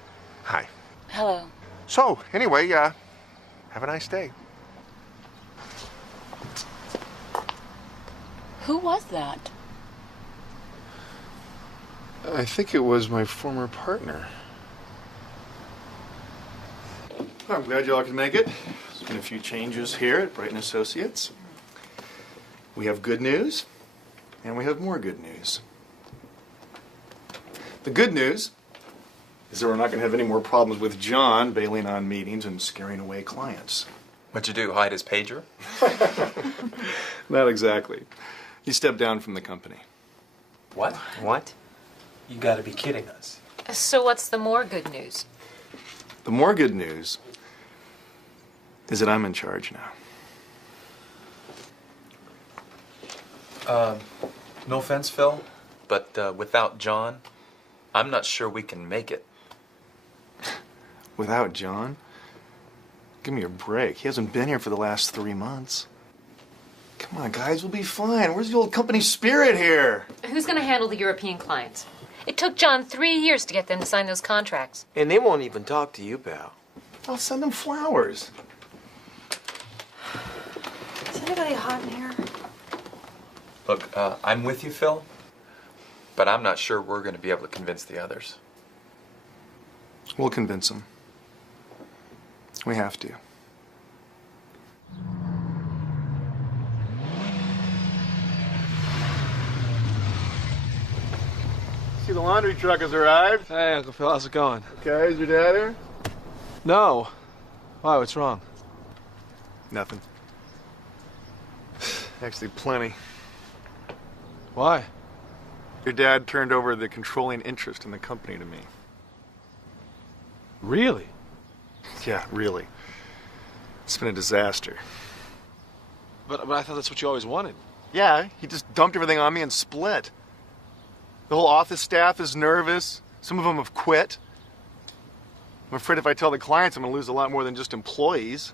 Hi. Hello. So, anyway, have a nice day. Who was that? I think it was my former partner. I'm glad you all can make it. There's been a few changes here at Brighton Associates. We have good news, and we have more good news. The good news is that we're not going to have any more problems with John bailing on meetings and scaring away clients. What'd you do, hide his pager? Not exactly. He stepped down from the company. What? What? You gotta be kidding us. So what's the more good news? The more good news is that I'm in charge now. No offense, Phil, but without John, I'm not sure we can make it. Without John? Give me a break. He hasn't been here for the last 3 months. Come on, guys, we'll be fine. Where's the old company spirit here? Who's going to handle the European clients? It took John 3 years to get them to sign those contracts. And they won't even talk to you, pal. I'll send them flowers. Is anybody hot in here? Look, I'm with you, Phil, but I'm not sure we're going to be able to convince the others. We'll convince them. We have to. See, the laundry truck has arrived. Hey, Uncle Phil, how's it going? Okay, is your dad here? No. Why, what's wrong? Nothing. Actually, plenty. Why? Your dad turned over the controlling interest in the company to me. Really? Yeah, really. It's been a disaster. But I thought that's what you always wanted. Yeah, he just dumped everything on me and split. The whole office staff is nervous. Some of them have quit. I'm afraid if I tell the clients, I'm going to lose a lot more than just employees.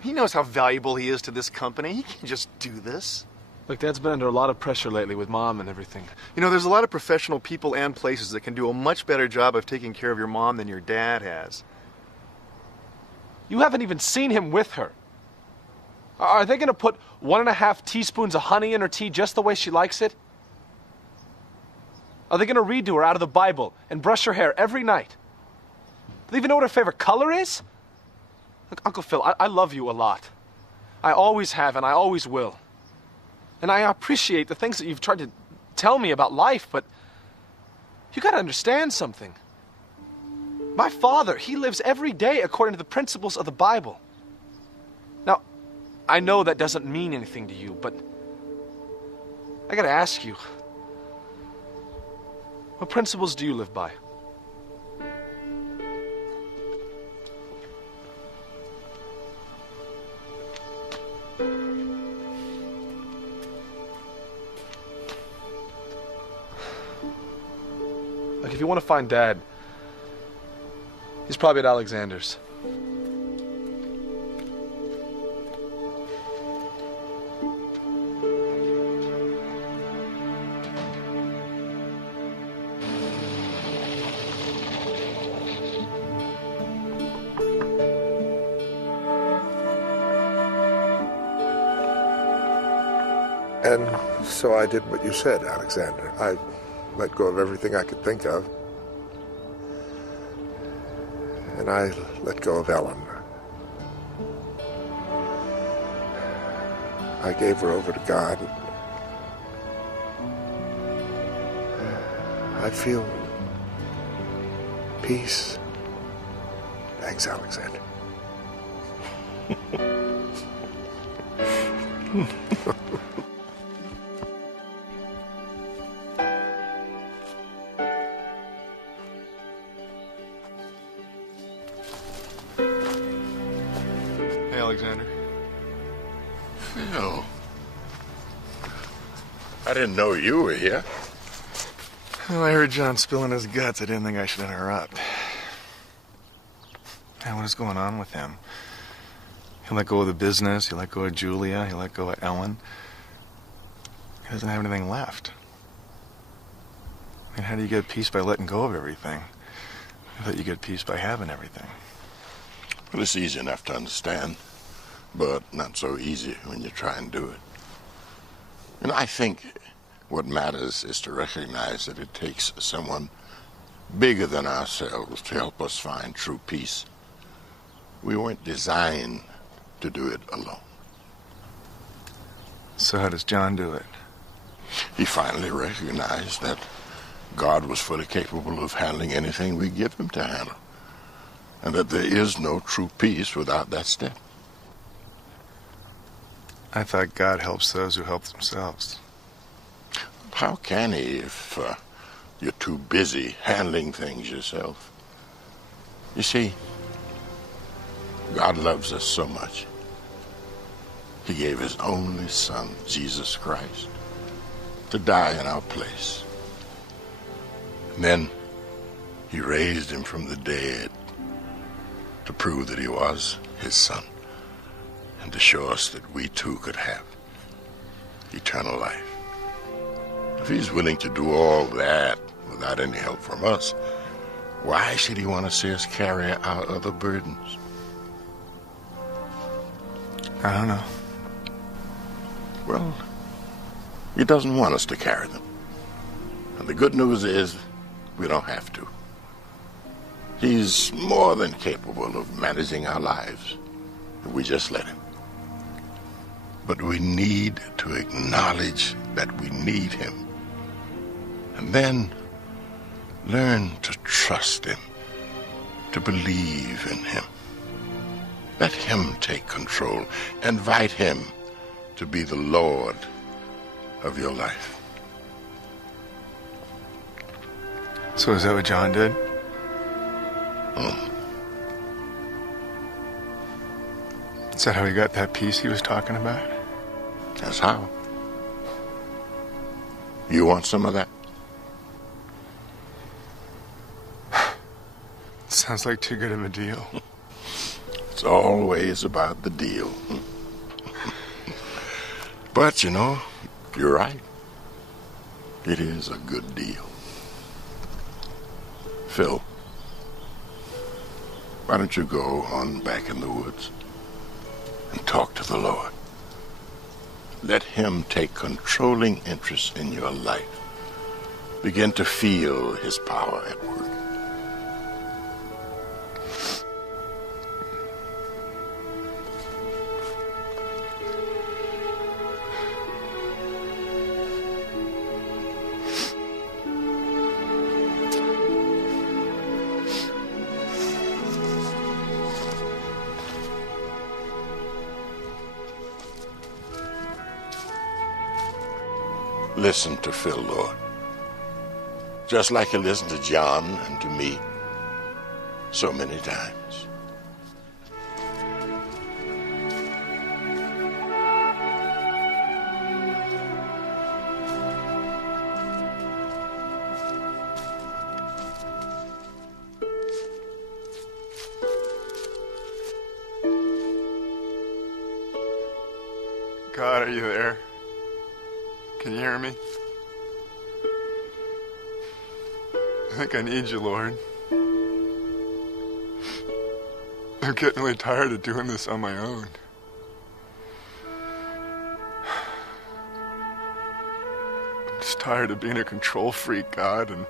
He knows how valuable he is to this company. He can't just do this. Look, Dad's been under a lot of pressure lately with Mom and everything. You know, there's a lot of professional people and places that can do a much better job of taking care of your mom than your dad has. You haven't even seen him with her. Are they going to put 1.5 teaspoons of honey in her tea just the way she likes it? Are they going to read to her out of the Bible and brush her hair every night? Do they even know what her favorite color is? Look, Uncle Phil, I love you a lot. I always have and I always will. And I appreciate the things that you've tried to tell me about life, but you got to understand something. My father, he lives every day according to the principles of the Bible. Now, I know that doesn't mean anything to you, but I got to ask you, what principles do you live by? Like, if you want to find Dad, he's probably at Alexander's. And so I did what you said, Alexander. I let go of everything I could think of. And I let go of Ellen. I gave her over to God. I feel peace. Thanks, Alexander. Hey, Alexander. Phil. I didn't know you were here. Well, I heard John spilling his guts. I didn't think I should interrupt. Hey, what is going on with him? He let go of the business, he let go of Julia, he let go of Ellen. He doesn't have anything left. I mean, how do you get peace by letting go of everything? I thought you get peace by having everything. Well, it's easy enough to understand, but not so easy when you try and do it. And I think what matters is to recognize that it takes someone bigger than ourselves to help us find true peace. We weren't designed to do it alone. So how does John do it? He finally recognized that God was fully capable of handling anything we give him to handle, and that there is no true peace without that step. I thought God helps those who help themselves. How can he if you're too busy handling things yourself? You see, God loves us so much. He gave his only Son, Jesus Christ, to die in our place. And then he raised him from the dead to prove that he was his Son and to show us that we too could have eternal life. If he's willing to do all that without any help from us, why should he want to see us carry our other burdens? I don't know. Well, he doesn't want us to carry them. And the good news is we don't have to. He's more than capable of managing our lives if we just let him. But we need to acknowledge that we need him. And then learn to trust him, to believe in him. Let him take control. Invite him to be the Lord of your life. So is that what John did? Is that how he got that piece he was talking about? That's how. You want some of that? Sounds like too good of a deal. It's always about the deal. But, you know, you're right. It is a good deal. Phil, why don't you go on back in the woods and talk to the Lord? Let him take controlling interest in your life. Begin to feel his power at work. Listen to Phil, Lord. Just like you listened to John and to me so many times. God, are you there? Can you hear me? I think I need you, Lord. I'm getting really tired of doing this on my own. I'm just tired of being a control freak, God, and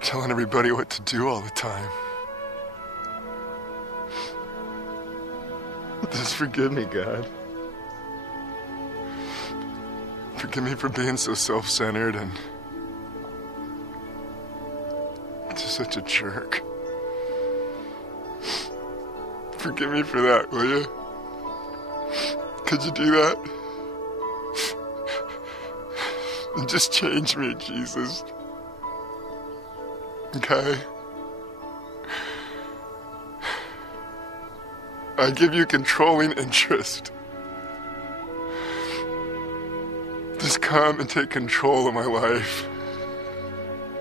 telling everybody what to do all the time. Just forgive me, God. Forgive me for being so self-centered and just such a jerk. Forgive me for that, will you? Could you do that? And just change me, Jesus. Okay? I give you controlling interest. Just come and take control of my life.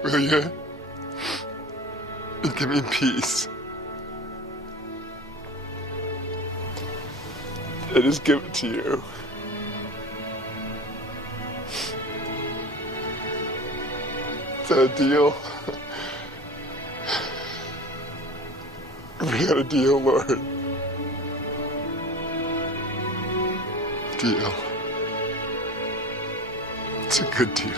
Will you? And give me peace. I just give it to you. Is that a deal? We got a deal, Lord. Deal. It's a good deal.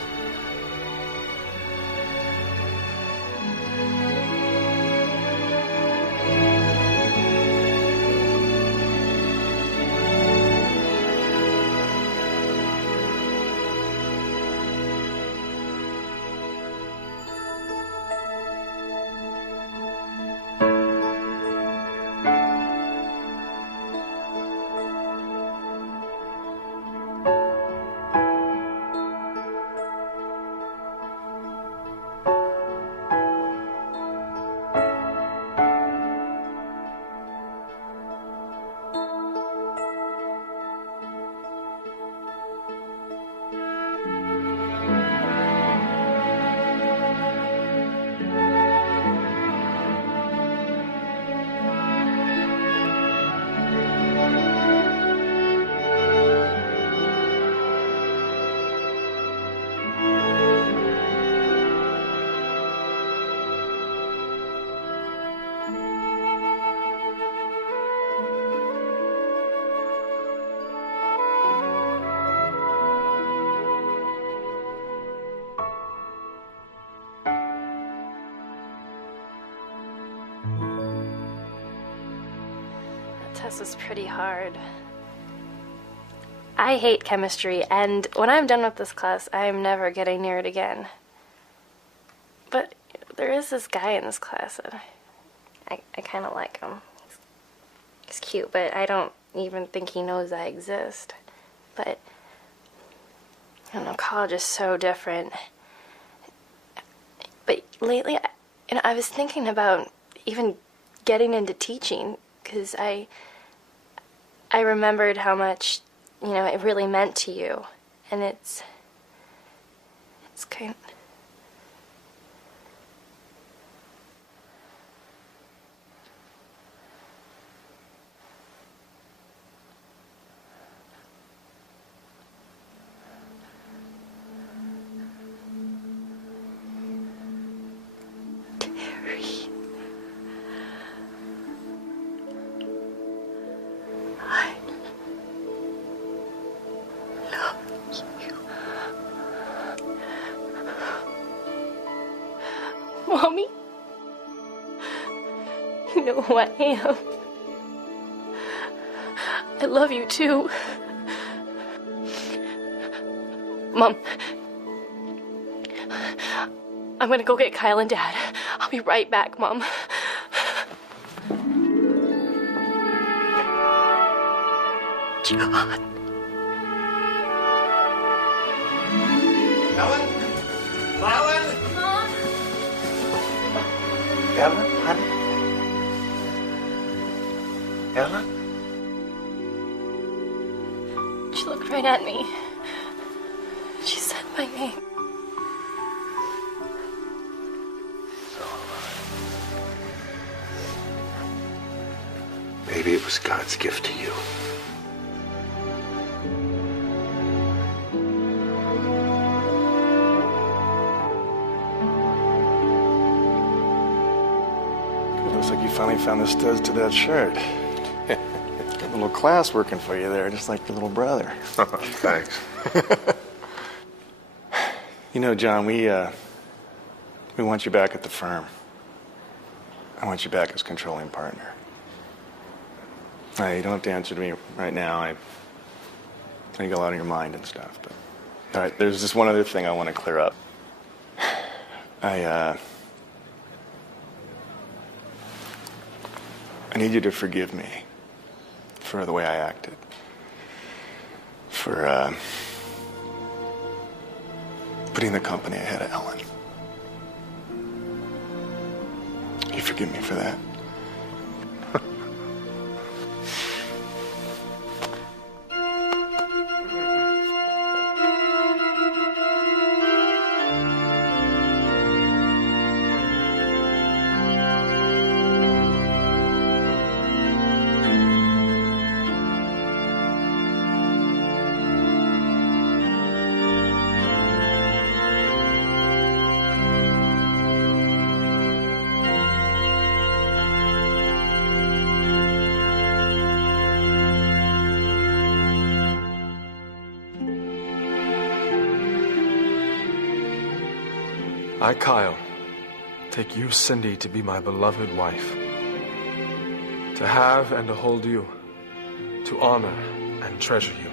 Test was pretty hard. I hate chemistry, and when I'm done with this class, I'm never getting near it again. But there is this guy in this class that I kind of like him. He's cute, but I don't even think he knows I exist. But, I don't know, college is so different. But lately, I was thinking about even getting into teaching, because I remembered how much, it really meant to you. And it's kind of... Mommy, you know who I am. I love you too. Mom, I'm gonna go get Kyle and Dad. I'll be right back, Mom. John. Ellen? Ellen? Mom? Ellen, honey? Ellen? She looked right at me. She said my name. Maybe it was God's gift to you. Looks like you finally found the studs to that shirt. Got a little class working for you there, just like your little brother. Thanks. John, we want you back at the firm. I want you back as controlling partner. You don't have to answer to me right now. I think a lot on your mind and stuff. But all right, there's just one other thing I want to clear up. I need you to forgive me for the way I acted. For putting the company ahead of Ellen. You forgive me for that? I, Kyle, take you, Cindy, to be my beloved wife, to have and to hold you, to honor and treasure you,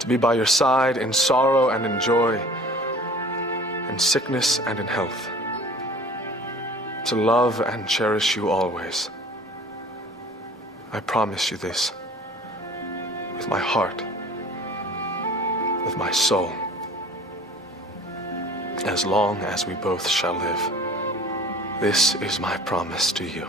to be by your side in sorrow and in joy, in sickness and in health, to love and cherish you always. I promise you this, with my heart, with my soul, as long as we both shall live. This is my promise to you.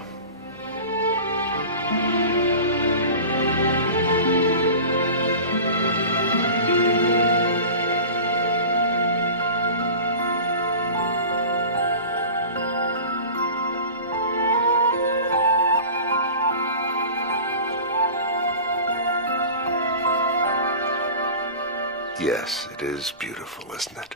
Yes, it is beautiful, isn't it?